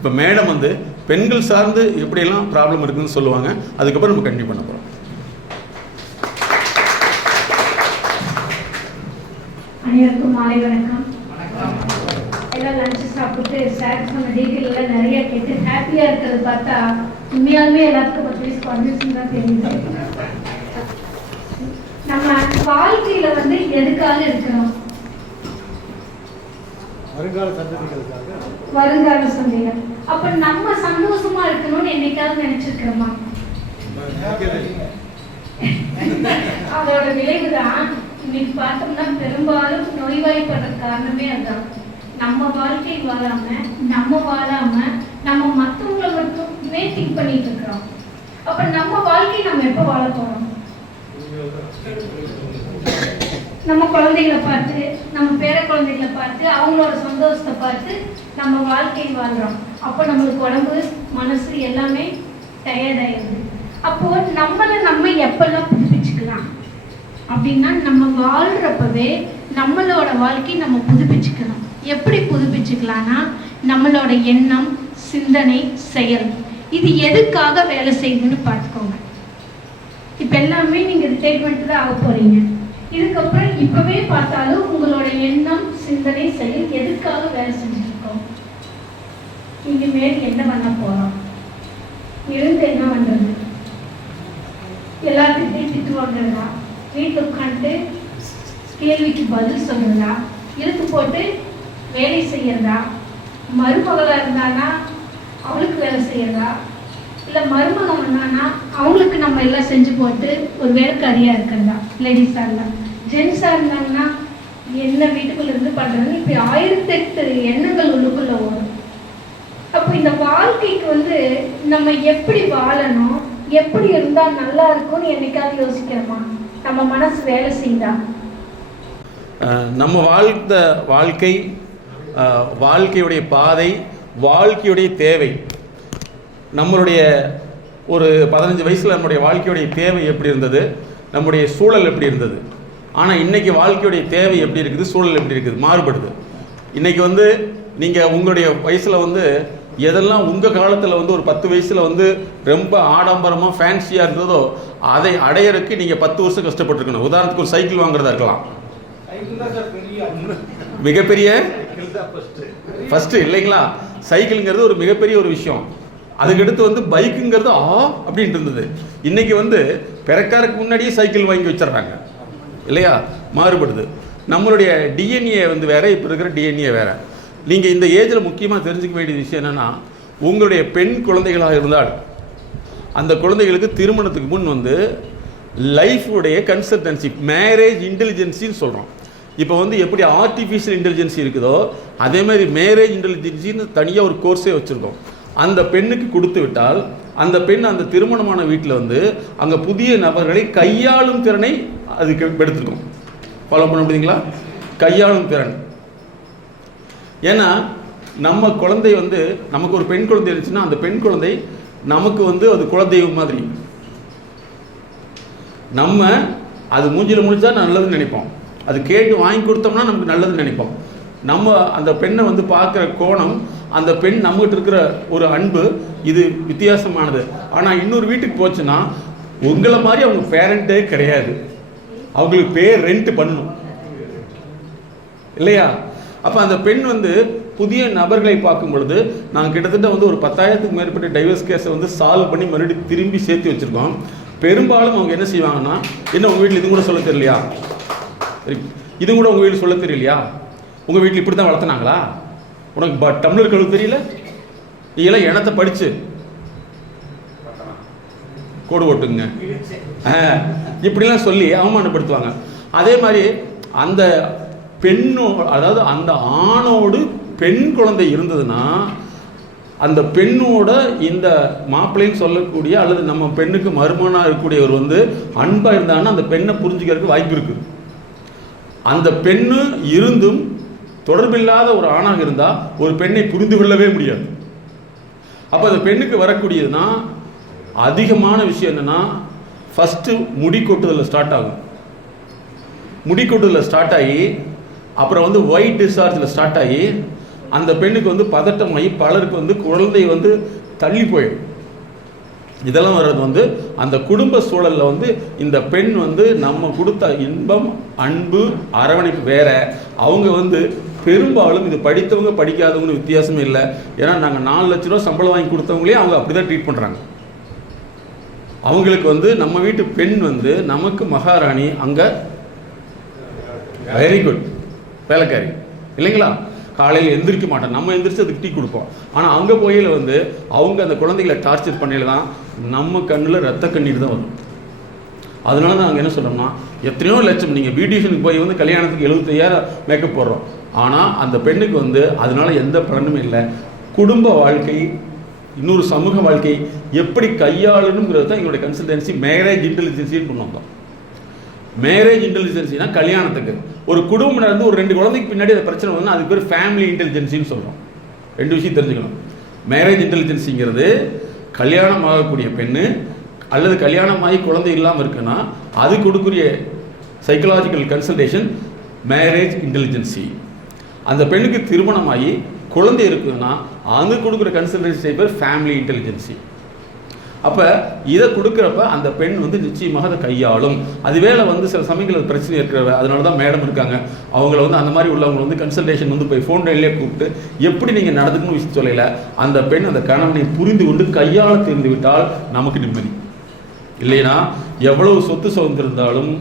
இப்போ மேடம் வந்து பெண்கள் சார்ந்து எப்படியெல்லாம் ப்ராப்ளம் இருக்குதுன்னு சொல்லுவாங்க. அதுக்கப்புறம் நம்ம கண்டினியூ பண்ண போகிறோம். அனைவருக்கும் மாலை வணக்கம். எல்லாம் லஞ்சு சாப்பிட்டு சார் சொன்ன டீட்டெயிலாம் நிறைய கேட்டு ஹாப்பியாக இருக்கிறது பார்த்தா உண்மையாலுமே எல்லாத்துக்கும் அட்லீஸ்ட் கன்ஃபியூஷன் தான் தெரியுது. நம்ம வாழ்க்கையில் வந்து எதுக்காக இருக்கிறோம்? வருங்கால சந்தைகள். அப்ப நம்ம சந்தோஷமா இருக்கணும்னு என்னைக்காவது நினைச்சிருக்கிறோமா? அதோட விளைவுதான் இன்னைக்கு பார்த்தோம்னா பெரும்பாலும் நோய்வாய்ப்படுற காரணமே அதுதான். நம்ம வாழ்க்கை வாழாம நம்ம மற்றவங்களை மட்டுமே திங்க் பண்ணிட்டு இருக்கிறோம். அப்ப நம்ம வாழ்க்கை நம்ம எப்ப வாழ போறோம்? நம்ம குழந்தைகளை பார்த்து, நம்ம பேர குழந்தைகளை பார்த்து, அவங்களோட சந்தோஷத்தை பார்த்து நம்ம வாழ்க்கை வாழ்றோம். அப்போ நம்மளுக்கு உடம்பு மனசு எல்லாமே டயர்ட் ஆயிடுது. அப்போ நம்மளை நம்ம எப்பெல்லாம் புதுப்பிச்சுக்கலாம் அப்படின்னா, நம்ம வாழ்றப்பவே நம்மளோட வாழ்க்கை நம்ம புதுப்பிச்சுக்கணும். எப்படி புதுப்பிச்சுக்கலாம்னா, நம்மளோட எண்ணம், சிந்தனை, செயல் இது எதுக்காக வேலை செய்யுதுன்னு பார்த்துக்கோங்க. இப்போ எல்லாமே நீங்கள் ரிட்டைர்மெண்ட் தான் ஆக போறீங்க. இதுக்கப்புறம் இப்பவே பார்த்தாலும் உங்களோட எண்ணம், சிந்தனை, செயல் எதுக்காக வேலை செஞ்சுட்டு இருக்கோம்? இனிமேல் என்ன பண்ண போறோம்? இருந்து என்ன பண்றது? எல்லாத்துக்கிட்டையும் திட்டு வாங்குறதா? வீட்டில் உட்காந்துட்டு கேள்விக்கு பதில் சொல்றதா? இழுத்து போட்டு வேலை செய்யறதா? மருமகளா இருந்தானா அவளுக்கு வேலை செய்யறதா? இல்லை மருமகம் வந்தானா அவங்களுக்கு நம்ம எல்லாம் செஞ்சு போட்டு ஒரு வேலைக்காரியாக இருக்கிறதா? லேடிஸாக இருந்தால், ஜென்ஸாக இருந்தாங்கன்னா என்ன வீட்டுக்குள்ள இருந்து பண்ணுறதுன்னு இப்படி 1008 எண்ணங்கள் உள்ளுக்குள்ள வரும். அப்போ இந்த வாழ்க்கைக்கு வந்து நம்ம எப்படி வாழணும், எப்படி இருந்தால் நல்லா இருக்கும்னு என்னைக்காவது யோசிக்கிறோமா? நம்ம மனசு வேலை செய்தா? நம்ம வாழ்ந்த வாழ்க்கை, வாழ்க்கையுடைய பாதை, வாழ்க்கையுடைய தேவை, நம்மளுடைய ஒரு 15 வயசில் நம்முடைய வாழ்க்கையுடைய தேவை எப்படி இருந்தது, நம்முடைய சூழல் எப்படி இருந்தது. ஆனால் இன்றைக்கி வாழ்க்கையுடைய தேவை எப்படி இருக்குது, சூழல் எப்படி இருக்குது, மாறுபடுது. இன்றைக்கி வந்து நீங்கள் உங்களுடைய வயசில் வந்து எதெல்லாம் உங்கள் காலத்தில் வந்து ஒரு 10 வயசில் வந்து ரொம்ப ஆடம்பரமாக ஃபேன்சியாக இருந்ததோ அதை அடையிறதுக்கு நீங்கள் 10 வருஷம் கஷ்டப்பட்டுருக்கணும். உதாரணத்துக்கு ஒரு சைக்கிள் வாங்குறதா இருக்கலாம். மிகப்பெரிய ஃபஸ்ட்டு இல்லைங்களா? சைக்கிளுங்கிறது ஒரு மிகப்பெரிய ஒரு விஷயம். அதுக்கடுத்து வந்து பைக்குங்கிறது அப்படின்ட்டு இருந்தது. இன்றைக்கி வந்து பிறக்காருக்கு முன்னாடியே சைக்கிள் வாங்கி வச்சிடுறாங்க இல்லையா? மாறுபடுது. நம்மளுடைய டிஎன்ஏ வந்து வேறு, இப்போ இருக்கிற டிஎன்ஏ வேறு. நீங்கள் இந்த ஏஜில் முக்கியமாக தெரிஞ்சுக்க வேண்டிய விஷயம் என்னென்னா, உங்களுடைய பெண் குழந்தைகளாக இருந்தால் அந்த குழந்தைகளுக்கு திருமணத்துக்கு முன் வந்து லைஃபுடைய கன்சல்டன்சி, மேரேஜ் இன்டெலிஜென்சின்னு சொல்கிறோம். இப்போ வந்து எப்படி ஆர்டிஃபிஷியல் இன்டெலிஜென்சி இருக்குதோ அதே மாதிரி மேரேஜ் இன்டெலிஜென்சின்னு தனியாக ஒரு கோர்ஸே வச்சுருக்கோம். அந்த பெண்ணுக்கு கொடுத்து விட்டால் அந்த பெண் அந்த திருமணமான வீட்டில் வந்து அங்கே புதிய நபர்களை கையாளும் திறனை அதுக்கு எடுத்துருக்கோம். ஃபாலோ பண்ண முடியுங்களா? கையாளும் திறன். ஏன்னா நம்ம குழந்தை வந்து, நமக்கு ஒரு பெண் குழந்தை இருந்துச்சுன்னா அந்த பெண் குழந்தை நமக்கு வந்து அது குலதெய்வம் மாதிரி. நம்ம அது மூஞ்சில் முடிச்சா நல்லதுன்னு நினைப்போம், அது கேட்டு வாங்கி கொடுத்தோம்னா நமக்கு நல்லதுன்னு நினைப்போம். நம்ம அந்த பெண்ணை வந்து பார்க்குற கோணம், அந்த பெண் நம்மகிட்ட இருக்கிற ஒரு அன்பு இது வித்தியாசமானது. ஆனால் இன்னொரு வீட்டுக்கு போச்சுன்னா உங்களை மாதிரி அவங்க பேரண்ட்டே கிடையாது, அவங்களுக்கு பேர் ரெண்ட் பண்ணணும் இல்லையா? அப்போ அந்த பெண் வந்து புதிய நபர்களை பார்க்கும் பொழுது நாங்கள் கிட்டத்தட்ட வந்து ஒரு 10,000க்கு மேற்பட்ட டைவர்ஸ் கேஸை வந்து சால்வ் பண்ணி மறுபடியும் திரும்பி சேர்த்து வச்சுருக்கோம். பெரும்பாலும் அவங்க என்ன செய்வாங்கன்னா, என்ன உங்கள் வீட்டில் இது கூட சொல்ல தெரியலையா, இது கூட உங்கள் வீட்டில் சொல்ல தெரியலையா, உங்கள் வீட்டில் இப்படி தான் வளர்த்துனாங்களா, உனக்கு டம்ளர் கழுவு தெரியல, நீங்களாம் இனத்தை படித்து கோடு ஓட்டுங்க இப்படிலாம் சொல்லி அவமானப்படுத்துவாங்க. அதே மாதிரி அந்த பெண்ணோட, அதாவது அந்த ஆணோடு பெண் குழந்தை இருந்ததுன்னா அந்த பெண்ணோட இந்த மாப்பிள்ளைன்னு சொல்லக்கூடிய அல்லது நம்ம பெண்ணுக்கு மருமகனாக இருக்கக்கூடியவர் வந்து அன்பாக இருந்தாங்கன்னா அந்த பெண்ணை புரிஞ்சுக்கிறதுக்கு வாய்ப்பு இருக்குது. அந்த பெண்ணு இருந்தும் தொடர்பில்லாத ஒரு ஆணாக இருந்தால் ஒரு பெண்ணை புரிந்து கொள்ளவே முடியாது. அப்போ அந்த பெண்ணுக்கு வரக்கூடியதுன்னா அதிகமான விஷயம் என்னென்னா, ஃபஸ்ட்டு முடி கொட்டுதலில் ஸ்டார்ட் ஆகும். முடி கொட்டுதலில் ஸ்டார்ட் ஆகி அப்புறம் வந்து ஒயிட் டிஸ்சார்ஜில் ஸ்டார்ட் ஆகி அந்த பெண்ணுக்கு வந்து பதட்டமாகி பலருக்கு வந்து குழந்தை வந்து தள்ளி போயிடும். இதெல்லாம் வர்றது வந்து அந்த குடும்ப சூழலில் வந்து இந்த பெண் வந்து நம்ம கொடுத்த இன்பம், அன்பு, அரவணைப்பு வேற. அவங்க வந்து பெரும்பாலும் இது படித்தவங்க படிக்காதவங்கன்னு வித்தியாசமே இல்லை. ஏன்னா நாங்கள் 4 லட்ச ரூபா சம்பளம் வாங்கி கொடுத்தவங்களே அவங்க அப்படி தான் ட்ரீட் பண்ணுறாங்க. அவங்களுக்கு வந்து நம்ம வீட்டு பெண் வந்து நமக்கு மகாராணி, அங்கே வெரி குட் வேலைக்காரி இல்லைங்களா. காலையில் எந்திரிக்க மாட்டோம், நம்ம எந்திரிச்சு அதுக்கு டீ கொடுப்போம். ஆனால் அங்கே போயில வந்து அவங்க அந்த குழந்தைகளை டார்ச்சர் பண்ணையில தான் நம்ம கண்ணில் ரத்த கண்ணீர் தான் வரும். அதனால தான் நாங்கள் என்ன சொல்கிறோம்னா, எத்தனையோ லட்சம் நீங்கள் பியூட்டிஷனுக்கு போய் வந்து கல்யாணத்துக்கு 75,000 மேக்கப் போடுறோம். ஆனால் அந்த பெண்ணுக்கு வந்து அதனால எந்த பலனும் இல்லை. குடும்ப வாழ்க்கை, இன்னொரு சமூக வாழ்க்கை எப்படி கையாளணுங்கிறது தான் எங்களுடைய கன்சல்டன்சி மேரேஜ் இன்டெலிஜென்சின்னு பண்ணுவாங்க. மேரேஜ் இன்டெலிஜென்சினா கல்யாணத்துக்கு ஒரு குடும்பம் இருந்து ஒரு 2 குழந்தைக்கு பின்னாடி அந்த பிரச்சனை வந்து அதுக்கு பேர் ஃபேமிலி இன்டெலிஜென்சின்னு சொல்கிறோம். 2 விஷயம் தெரிஞ்சுக்கணும். மேரேஜ் இன்டெலிஜென்சிங்கிறது கல்யாணம் ஆகக்கூடிய பெண்ணு அல்லது கல்யாணமாகி குழந்தை இல்லாமல் இருக்குன்னா அது கொடுக்குரிய சைக்கலாஜிக்கல் கன்சல்டேஷன் மேரேஜ் இன்டெலிஜென்சி. அந்த பெண்ணுக்கு திருமணமாகி குழந்தை இருக்குதுன்னா அது கொடுக்குற கன்சல்டன்சி பேர் ஃபேமிலி இன்டெலிஜென்சி. அப்போ இதை கொடுக்குறப்ப அந்த பெண் வந்து நிச்சயமாக அதை கையாளும். அதுவேளை வந்து சில சமயங்கள் பிரச்சனை இருக்கிறவ, அதனால தான் மேடம் இருக்காங்க, அவங்கள வந்து அந்த மாதிரி உள்ளவங்க வந்து கன்சல்டேஷன் வந்து போய் ஃபோன் லைன்லேயே கூப்பிட்டு எப்படி நீங்கள் நடந்துக்கணும் விஷயம் சொல்லல. அந்த பெண் அந்த கணவனை புரிந்து கொண்டு கையாள தெரிந்து விட்டால் நமக்கு நிம்மதி. இல்லைன்னா எவ்வளவு சொத்து சுதந்திருந்தாலும்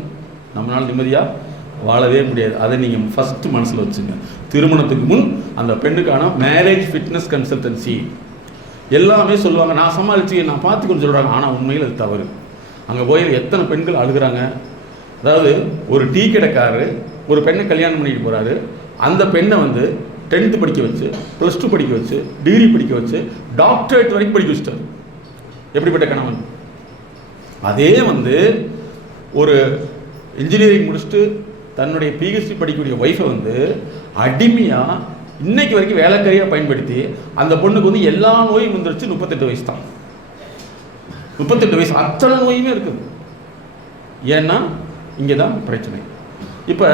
நம்மளால் நிம்மதியாக வாழவே முடியாது. அதை நீங்கள் ஃபஸ்ட்டு மனசில் வச்சுங்க. திருமணத்துக்கு முன் அந்த பெண்ணுக்கான மேரேஜ் ஃபிட்னஸ் கன்சல்டன்சி எல்லாமே சொல்லுவாங்க. நான் சமாளிச்சு நான் பார்த்துக்கணும்னு சொல்கிறாங்க. ஆனால் உண்மையில் அது தவறு. அங்கே போய் எத்தனை பெண்கள் அழுகிறாங்க. அதாவது ஒரு டீ கடைக்காரரு ஒரு பெண்ணை கல்யாணம் பண்ணிட்டு போகிறாரு. அந்த பெண்ணை வந்து 10th படிக்க வச்சு, +2 படிக்க வச்சு, டிகிரி படிக்க வச்சு, டாக்டரேட் வரைக்கும் படிக்க வச்சுட்டார். எப்படிப்பட்ட கணவன்! அதே வந்து ஒரு இன்ஜினியரிங் முடிச்சுட்டு தன்னுடைய PhD படிக்கக்கூடிய ஒய்ஃபை வந்து அடிமையாக இன்னைக்கு வரைக்கும் வேலைக்காரியாக பயன்படுத்தி அந்த பொண்ணுக்கு வந்து எல்லா நோயும் வந்துருச்சு. 38 வயசு தான். 38 வயசு அத்தனை நோயுமே இருக்குது. ஏன்னா இங்கே தான் பிரச்சனை. இப்போ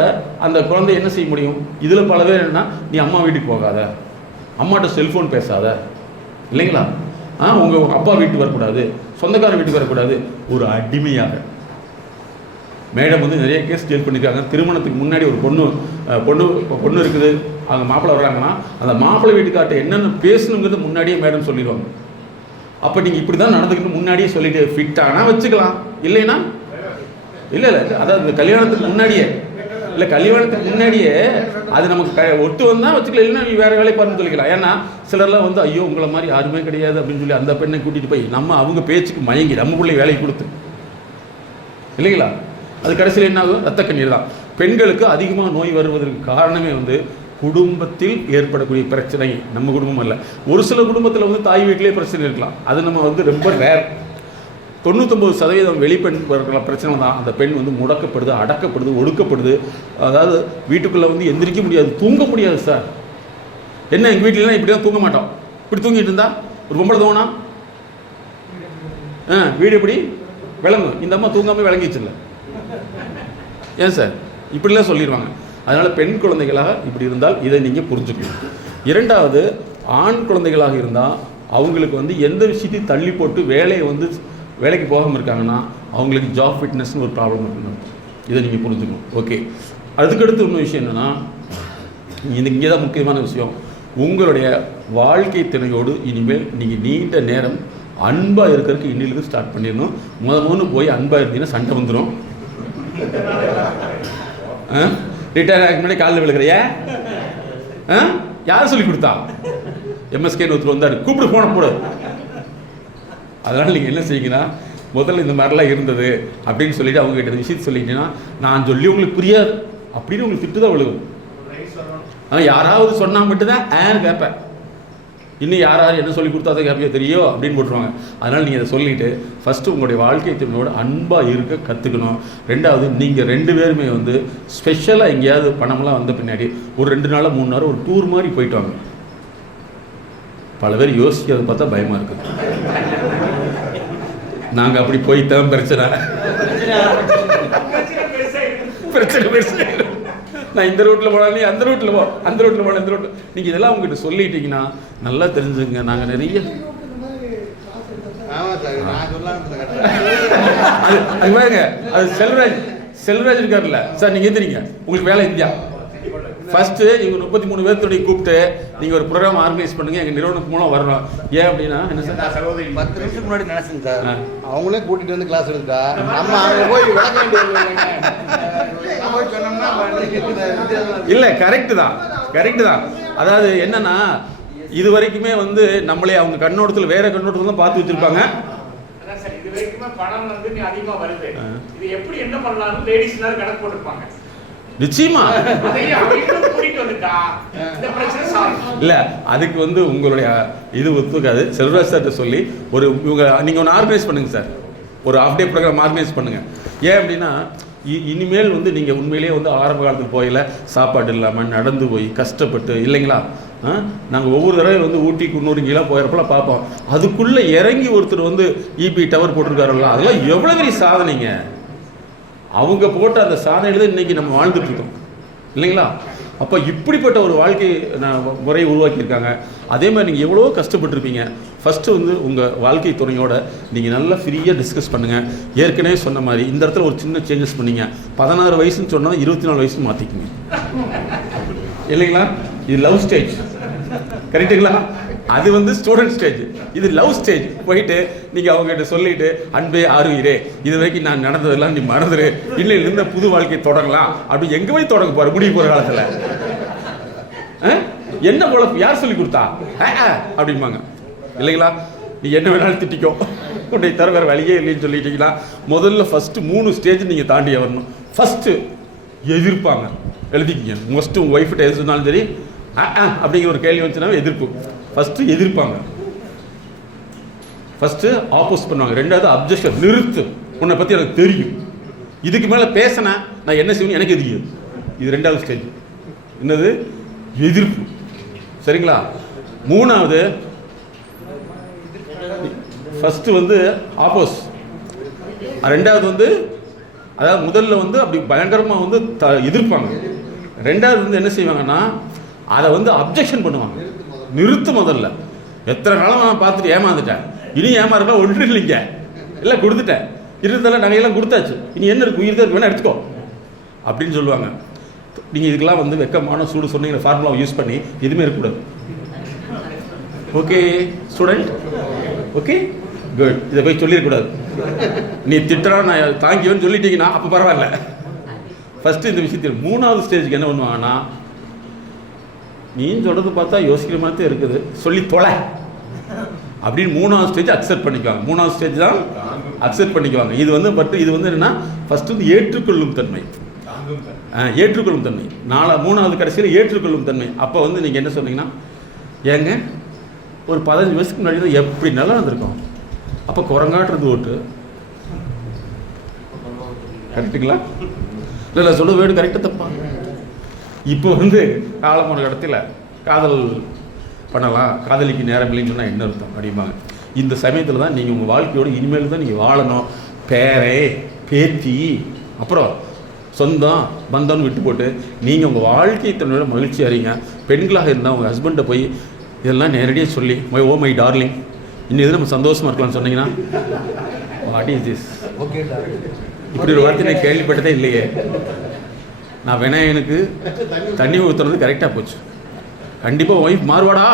அந்த குழந்தை என்ன செய்ய முடியும்? இதில் பல பேர் என்னன்னா, நீ அம்மா வீட்டுக்கு போகாத, அம்மாட்ட செல்ஃபோன் பேசாத, இல்லைங்களா, உங்கள் அப்பா வீட்டுக்கு வரக்கூடாது, சொந்தக்கார வீட்டுக்கு வரக்கூடாது. ஒரு அடிமையாக மேடம் வந்து நிறைய கேஸ் டீல் பண்ணியிருக்காங்க. திருமணத்துக்கு முன்னாடி ஒரு பொண்ணு இருக்குது, அவங்க மாப்பிள்ளை வர்றாங்கன்னா அந்த மாப்பிள்ளை வீட்டுக்கார்ட்ட என்னென்ன பேசணுங்கிறது முன்னாடியே மேடம் சொல்லிடுவாங்க. அப்போ நீங்கள் இப்படி தான் நடந்துக்கணும் முன்னாடியே சொல்லிட்டு ஃபிட்டானா வச்சுக்கலாம், இல்லைன்னா இல்லை அதாவது கல்யாணத்துக்கு முன்னாடியே அது நமக்கு ஒட்டு வந்தால் வச்சுக்கலாம், இல்லைன்னா நீ வேறு வேலையை பார்த்து சொல்லிக்கலாம். ஏன்னா சிலர்லாம் வந்து ஐயோ உங்களை மாதிரி யாருமே கிடையாது அப்படின்னு சொல்லி அந்த பெண்ணை கூட்டிகிட்டு போய் அவங்க பேச்சுக்கு மயங்கி நம்ம பிள்ளை வேலையை கொடுத்து, இல்லைங்களா, அது கடைசியில் என்ன ஆகும்? ரத்த கண்ணீர் தான். பெண்களுக்கு அதிகமாக நோய் வருவதற்கு காரணமே வந்து குடும்பத்தில் ஏற்படக்கூடிய பிரச்சனை. நம்ம குடும்பம் அல்ல, ஒரு சில குடும்பத்தில் வந்து தாய் வீட்டிலே பிரச்சனை இருக்கலாம். அது நம்ம வந்து ரொம்ப ரேர். 99% வெளிப்பெண் பிரச்சனை தான். அந்த பெண் வந்து முடக்கப்படுது, அடக்கப்படுது, ஒடுக்கப்படுது. அதாவது வீட்டுக்குள்ளே வந்து எந்திரிக்க முடியாது, தூங்க முடியாது. சார் என்ன எங்கள் வீட்டிலலாம் இப்படி தான் தூங்க மாட்டோம். இப்படி தூங்கிட்டு இருந்தா ஒரு பொம்பளை தூங்கினா வீடு எப்படி விளங்கும்? இந்த அம்மா தூங்காமல் விளங்கிச்சு இல்லை ஏன் சார் இப்படிலாம் சொல்லிடுவாங்க. அதனால் பெண் குழந்தைகளாக இப்படி இருந்தால் இதை நீங்கள் புரிஞ்சுக்கணும். 2வது, ஆண் குழந்தைகளாக இருந்தால் அவங்களுக்கு வந்து எந்த விஷயத்தையும் தள்ளி போட்டு வேலைக்கு போகாமல் இருக்காங்கன்னா அவங்களுக்கு ஜாப் ஃபிட்னஸ்னு ஒரு ப்ராப்ளம் இருக்கணும். இதை நீங்கள் புரிஞ்சுக்கணும். ஓகே, அதுக்கடுத்து இன்னொரு விஷயம் என்னென்னா, இங்கே தான் முக்கியமான விஷயம். உங்களுடைய வாழ்க்கை திறமையோடு இனிமேல் நீங்கள் நீண்ட நேரம் அன்பாக இருக்கிறதுக்கு இன்னிலிருந்து ஸ்டார்ட் பண்ணிடணும். முதல்ல போய் அன்பாக இருந்தீங்கன்னா சண்டை வந்துடும். ரிட்டையர் ஆக முன்னாடி காலில் விழுக்கிறியா? யார் சொல்லி கொடுத்தா? MSK ஒருத்தர் வந்தார், கூப்பிடு போன போடு. அதனால் நீங்கள் என்ன செய்யுங்கன்னா, முதல்ல இந்த மாதிரிலாம் இருந்தது அப்படின்னு சொல்லிட்டு அவங்க கிட்ட விஷயத்தை சொல்லிட்டீங்கன்னா, நான் சொல்லி உங்களுக்கு புரியாது அப்படின்னு உங்களுக்கு திட்டு தான் விழுகும். ஆனால் யாராவது சொன்னால் மட்டும்தான் கேட்பேன். இன்னும் யார் என்ன சொல்லி கொடுத்தா அதை கேட்பே தெரியும் அப்படின்னு போட்டுருவாங்க. அதனால் நீங்கள் அதை சொல்லிவிட்டு ஃபஸ்ட்டு உங்களுடைய வாழ்க்கை திறனோடு அன்பாக இருக்க கற்றுக்கணும். 2வது, நீங்கள் 2 பேருமே வந்து ஸ்பெஷலாக எங்கேயாவது பணமெல்லாம் வந்த பின்னாடி ஒரு 2 நாள் 3 நாள் ஒரு டூர் மாதிரி போயிட்டு வாங்க. பல பேர் யோசிக்கிறத பார்த்தா பயமாக இருக்குது. நாங்கள் அப்படி போய்த்தான் பிரச்சனை நான் இந்த ரூட்டில் போனாலும் நீ அந்த ரூட்டில் போ, அந்த ரூட்டில் போன இந்த ரூட்டில். நீங்கள் இதெல்லாம் உங்ககிட்ட சொல்லிட்டீங்கன்னா நல்லா தெரிஞ்சுங்க. நாங்கள் நிறைய அது பாருங்க, அது செல்வராஜ் இருக்காருல்ல சார், நீங்கள் எந்திரிங்க, உங்களுக்கு வேலை இந்தியா. ஃபர்ஸ்ட்டு இவங்க 33 பேர்த்தோடைய கூப்பிட்டு நீங்கள் ஒரு ப்ரோக்ராம் ஆர்கனைஸ் பண்ணுங்க, எங்கள் நிறுவனத்து மூலம் வரணும். ஏன் அப்படின்னா என்ன சார், 10 நிமிஷத்துக்கு முன்னாடி நினைச்சேன் சார், அவங்களே கூட்டிட்டு வந்து கிளாஸ் எடுத்தா நம்ம அங்கே போய் விளக்க வேண்டியது. இல்லை, கரெக்டு தான். அதாவது என்னன்னா, இது வரைக்குமே வந்து நம்மளே அவங்க கண்ணோட்டத்தில் வேற கண்ணோட்டத்தில் தான் பார்த்து வச்சிருப்பாங்க. இது வரைக்குமே பணம் வந்து அதிகமாக வருது, இது எப்படி என்ன பண்ணலாம்னு லேடிஸ் எல்லாரும் கணக்கு போட்டுருப்பாங்க. நிச்சயமா இல்ல, அதுக்கு வந்து உங்களுடைய இது ஒத்துக்காது. செல்வராஜ் சார்ட்ட சொல்லி ஒரு நீங்க ஒன்று ஆர்கனைஸ் பண்ணுங்க சார், ஒரு ஹாஃப் டே ப்ரோக்ராம் ஆர்கனைஸ் பண்ணுங்க. ஏன் அப்படின்னா இனிமேல் வந்து நீங்க உண்மையிலேயே வந்து ஆரம்ப காலத்துக்கு போயில சாப்பாடு இல்லாமல் நடந்து போய் கஷ்டப்பட்டு இல்லைங்களா, நாங்கள் ஒவ்வொரு தடவை வந்து ஊட்டி குன்னூருங்கெல்லாம் போயிறப்பெல்லாம் பார்ப்போம். அதுக்குள்ளே இறங்கி ஒருத்தர் வந்து இபி டவர் போட்டிருக்காருல்ல, அதெல்லாம் எவ்வளோ பெரிய சாதனைங்க. அவங்க போட்ட அந்த சாதனையில் தான் இன்றைக்கி நம்ம வாழ்ந்துட்டு இருக்கோம் இல்லைங்களா. அப்போ இப்படிப்பட்ட ஒரு வாழ்க்கை முறையை உருவாக்கியிருக்காங்க. அதே மாதிரி நீங்கள் எவ்வளோ கஷ்டப்பட்டுருப்பீங்க. ஃபஸ்ட்டு வந்து உங்கள் வாழ்க்கை துணையோட நீங்கள் நல்லா ஃப்ரீயாக டிஸ்கஸ் பண்ணுங்கள். ஏற்கனவே சொன்ன மாதிரி இந்த இடத்துல ஒரு சின்ன சேஞ்சஸ் பண்ணிங்க. 16 வயசுன்னு சொன்னால் 24 வயசுன்னு மாற்றிக்குங்க இல்லைங்களா. இது லவ் ஸ்டேஜ், கரெக்டுங்களா. அது வந்து ஸ்டூடெண்ட் ஸ்டேஜ், இது லவ் ஸ்டேஜ். போயிட்டு நீங்கள் அவங்ககிட்ட சொல்லிட்டு, அன்பே ஆறுவீரே, இது வரைக்கும் நான் நடந்ததெல்லாம் நீ மறந்துடு, இல்லை இருந்த புது வாழ்க்கையை தொடங்கலாம். அப்படி எங்கே போய் தொடங்க போகிற முடிய போகிற காலத்தில் என்ன போல யார் சொல்லி கொடுத்தா அப்படிம்பாங்க இல்லைங்களா. நீ என்ன வேணாலும் திட்டிக்கோ, உன்னை தர வேறு வழியே இல்லைன்னு சொல்லிட்டீங்கன்னா முதல்ல ஃபஸ்ட்டு 3 ஸ்டேஜ் நீங்கள் தாண்டி வரணும். ஃபஸ்ட்டு எதிர்ப்பாங்க, எழுதிக்கிங்க. மோஸ்ட்டு உங்கள் ஒய்ஃப்கிட்ட எது சொன்னாலும் சரி அப்படிங்கிற ஒரு கேள்வி வந்துச்சுன்னா எதிர்ப்பு. ஃபஸ்ட்டு எதிர்ப்பாங்க, ஃபஸ்ட்டு ஆப்போஸ் பண்ணுவாங்க. ரெண்டாவது அப்ஜெக்ஷன், நிறுத்து, உன்னை பற்றி எனக்கு தெரியும், இதுக்கு மேலே பேசினா நான் என்ன செய்வேன்னு எனக்கு தெரியும். இது 2வது ஸ்டேஜ், என்னது எதிர்ப்பு, சரிங்களா. 3வது ஃபஸ்ட்டு வந்து ஆப்போஸ், 2வது வந்து அதாவது முதல்ல வந்து அப்படி பயங்கரமாக வந்து எதிர்ப்பாங்க. 2வது வந்து என்ன செய்வாங்கன்னா அதை வந்து அப்ஜெக்ஷன் பண்ணுவாங்க, நிறுத்து முதல்ல. எத்தனை காலம் நான் பார்த்துட்டு ஏமாந்துட்டேன், இனி ஏமாறலாம் ஒன்றும் இல்லைங்க, இல்லை கொடுத்துட்டேன், இருந்தெல்லாம் நகையெல்லாம் கொடுத்தாச்சு, இனி என்ன இருக்கு, உயிர் தான் இருக்கு, வேணா எடுத்துக்கோ அப்படின்னு சொல்லுவாங்க. நீங்கள் இதுக்கெல்லாம் வந்து வெக்கமான சூடு சொன்னீங்க ஃபார்முலாவை யூஸ் பண்ணி எதுவுமே இருக்கக்கூடாது. Okay student, okay good. இதை போய் சொல்லிடக்கூடாது. நீ திட்டா நான் தாங்கிவேன்னு சொல்லிட்டீங்கன்னா அப்போ பரவாயில்ல. ஃபஸ்ட்டு இந்த விஷயத்தில் 3வது ஸ்டேஜுக்கு என்ன பண்ணுவாங்கன்னா, நீ சொல்கிறது பார்த்தா யோசிக்கிற மாதிரி தான் இருக்குது, சொல்லி தொலை அப்படின்னு 3வது ஸ்டேஜ் அக்செப்ட் பண்ணிக்குவாங்க. 3வது ஸ்டேஜ் தான் அக்செப்ட் பண்ணிக்குவாங்க. இது வந்து இது வந்து என்னென்னா ஃபஸ்ட்டு வந்து ஏற்றுக்கொள்ளும் தன்மை, ஏற்றுக்கொள்ளும் தன்மை. 3வது கடைசியில் ஏற்றுக்கொள்ளும் தன்மை. அப்போ வந்து நீங்கள் என்ன சொன்னீங்கன்னா, ஏங்க ஒரு 15 வருஷத்துக்கு முன்னாடி தான் எப்படி நல்லா இருந்திருக்கோம், அப்போ குரங்காட்டுறது ஓட்டு, கரெக்டுங்களா. இல்லை சொல்ல வேணும், கரெக்டாக தப்பா. இப்போ வந்து காலம் போன இடத்துல காதல் பண்ணலாம், காதலிக்கு நேரம் இல்லைன்னு சொன்னால் என்ன அர்த்தம் அப்படிம்பாங்க. இந்த சமயத்தில் தான் நீங்கள் உங்கள் வாழ்க்கையோடு இனிமேல் தான் நீங்கள் வாழணும். பேரே பேத்தி அப்புறம் சொந்தம் பந்தம்னு விட்டு போட்டு நீங்கள் உங்கள் வாழ்க்கை தன்னோட மகிழ்ச்சி அறிங்க. பெண்களாக இருந்தால் உங்கள் ஹஸ்பண்டை போய் இதெல்லாம் நேரடியாக சொல்லி ஓ மை டார்லிங், இன்னும் எது நம்ம சந்தோஷமாக இருக்கலாம்னு சொன்னீங்கன்னா, வாட் இஸ் திஸ், ஓகே இப்படி ஒரு வார்த்தை நான் கேள்விப்பட்டதே இல்லையே. நான் விநாயகனுக்கு தண்ணி ஊற்றுறது கரெக்டாக போச்சு, கண்டிப்பாக ஒய்ஃப் மாறுவாடா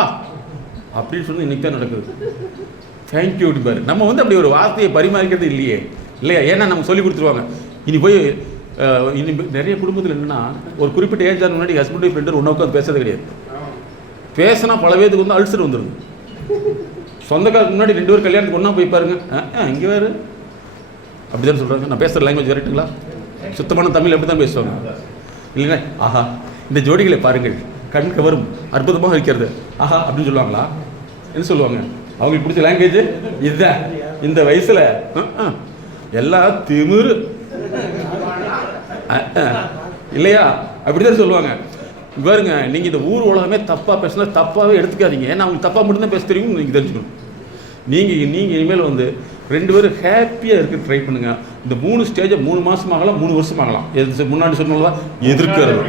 அப்படின்னு சொல்லி இன்றைக்கி தான் நடக்குது. தேங்க்யூ பாரு. நம்ம வந்து அப்படி ஒரு வார்த்தையை பரிமாறிக்கிறது இல்லையே, இல்லையா. ஏன்னா நம்ம சொல்லி கொடுத்துருவாங்க. இனி போய் இனி நிறைய குடும்பத்தில் என்னென்னா, ஒரு குறிப்பிட்ட ஏஜ் ஆன முன்னாடி ஹஸ்பண்ட் ஃப்ரெண்டு ஒன்றா உட்காந்து பேசுறது கிடையாது. பேசினா பல பேருக்கு வந்து அல்சர் வந்துடுது. சொந்தக்காரருக்கு முன்னாடி 2 பேர் கல்யாணத்துக்கு ஒன்றா போய் பாருங்க, இங்கே வேறு அப்படி தான் சொல்கிறாங்க. நான் பேசுகிற லாங்குவேஜ் கரெக்டுங்களா, சுத்தமான தமிழ் அப்படி தான் பேசுவாங்க இல்லைங்களா. ஆஹா இந்த ஜோடிகளை பாருங்கள், கண் கவரும் அற்புதமாக இருக்கிறது, ஆஹா அப்படின்னு சொல்லுவாங்களா, என்ன சொல்லுவாங்க, அவங்களுக்கு பிடிச்ச லாங்குவேஜ் இதுதான். இந்த வயசில் எல்லாம் திமிரு இல்லையா, அப்படிதான் சொல்லுவாங்க. பாருங்க, நீங்கள் இந்த ஊர் உலகமே தப்பாக பேசினா தப்பாகவே எடுத்துக்காதீங்க. ஏன்னா அவங்களுக்கு தப்பாக மட்டும்தான் பேச தெரியும், நீங்கள் தெரிஞ்சுக்கணும். நீங்கள் இனிமேல் வந்து 2 பேரும் ஹாப்பியாக இருக்க ட்ரை பண்ணுங்க. இந்த 3 ஸ்டேஜை 3 மாதம் ஆகலாம், 3 வருஷம் ஆகலாம். முன்னாடி சொன்னதான் எதிர்க்கிறது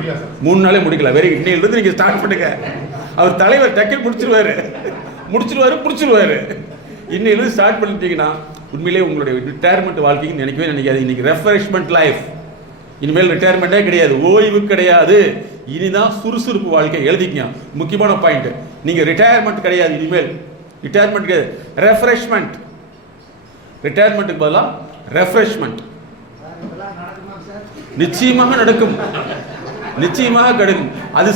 3 நாளே முடிக்கல. வேற இன்னையிலிருந்து நீங்கள் ஸ்டார்ட் பண்ணுங்க. அவர் தலைவர் டக்கெட் முடிச்சிருவாரு. இன்னையிலிருந்து ஸ்டார்ட் பண்ணிட்டீங்கன்னா உண்மையிலேயே உங்களுடைய ரிட்டையர்மெண்ட் வாழ்க்கைக்கு நினைக்கவே நினைக்காது. இன்னைக்கு ரெஃப்ரெஷ்மெண்ட் லைஃப். இனிமேல் ரிட்டையர்மெண்ட்டே கிடையாது, ஓய்வு கிடையாது. இனிதான் சுறுசுறுப்பு வாழ்க்கை. எழுதிக்கங்க, முக்கியமான பாயிண்ட். நீங்கள் ரிட்டையர்மெண்ட் கிடையாது, இனிமேல் ரிட்டையர்மெண்ட் கிடையாது, ரெஃப்ரெஷ்மெண்ட். ரிட்டையர்மெண்ட்டுக்கு பதிலாக ரெஃப்ரெஷ்மெண்ட். நிச்சயமாக நடக்கும், நிச்சயமாக கிடைக்கும். அது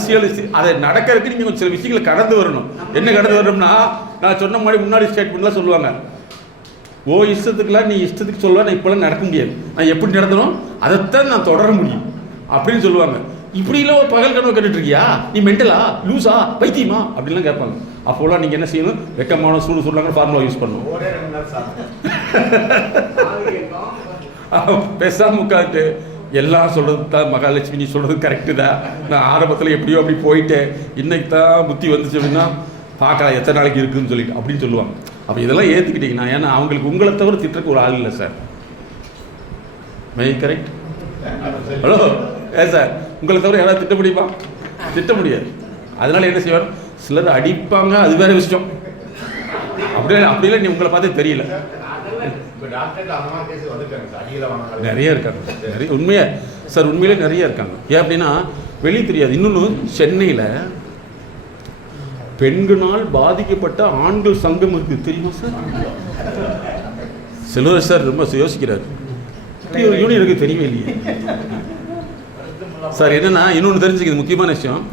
அதை நடக்கிறதுக்கு நீங்கள் கொஞ்சம் சில விஷயங்களை கடந்து வரணும். என்ன கடந்து வரணும்னா, நான் சொன்ன மாதிரி முன்னாடி ஸ்டேட்மெண்ட்லாம் சொல்லுவாங்க, ஓ இஷ்டத்துக்குலாம் நீ இஷ்டத்துக்கு சொல்லுவா, நான் இப்போலாம் நடக்க முடியாது, நான் எப்படி நடந்தணும் அதைத்தான் நான் தொடர முடியும் அப்படின்னு சொல்லுவாங்க. இப்படிலாம் ஒரு பகல் கனவு கேட்டுட்டு இருக்கியா, நீ மென்டலா, லூஸா, பைத்தியமா அப்படின்லாம் கேட்பாங்க. அப்போலாம் நீங்கள் என்ன செய்யணும், வெக்கமான சூடு சொல்லுவாங்க, ஃபார்முலா யூஸ் பண்ணணும். பேசாம உட்காந்துட்டு எல்லாம் சொல்கிறது தான் மகாலட்சுமி, நீ சொல்கிறது கரெக்டு தான், நான் ஆரம்பத்தில் எப்படியோ அப்படி போயிட்டேன், இன்னைக்கு தான் புத்தி வந்துச்சு அப்படின்னா பார்க்கலாம் எத்தனை நாளைக்கு இருக்குதுன்னு சொல்லிட்டு அப்படின்னு சொல்லுவாங்க. அப்போ இதெல்லாம் ஏற்றுக்கிட்டீங்கன்னா, ஏன்னா அவங்களுக்கு உங்களை தவிர திட்டுறக்கு ஒரு ஆள் இல்லை sir. My correct? Hello sir, உங்களை தவிர யாராவது திட்ட முடியுமா? திட்ட முடியாது. அதனால என்ன செய்வார், சிலர் அடிப்பாங்க, அது வேற விஷயம். அப்படிலாம் நீ உங்களை பார்த்தே தெரியல. நிறைய இருக்காங்க, நிறைய உண்மையா சார், உண்மையிலே நிறைய இருக்காங்க. ஏன் அப்படின்னா வெளியே தெரியாது. இன்னொன்று, சென்னையில் பெண்களால் பாதிக்கப்பட்ட ஆண்கள் சங்கம் இருக்கு, தெரியுமா சார்? செல்வர் சார் ரொம்ப யோசிக்கிறார், ஒரு யூனியன் இருக்கு, தெரியவே இல்லையே சார். என்னன்னா இன்னொன்று தெரிஞ்சுக்கிறது முக்கியமான விஷயம்,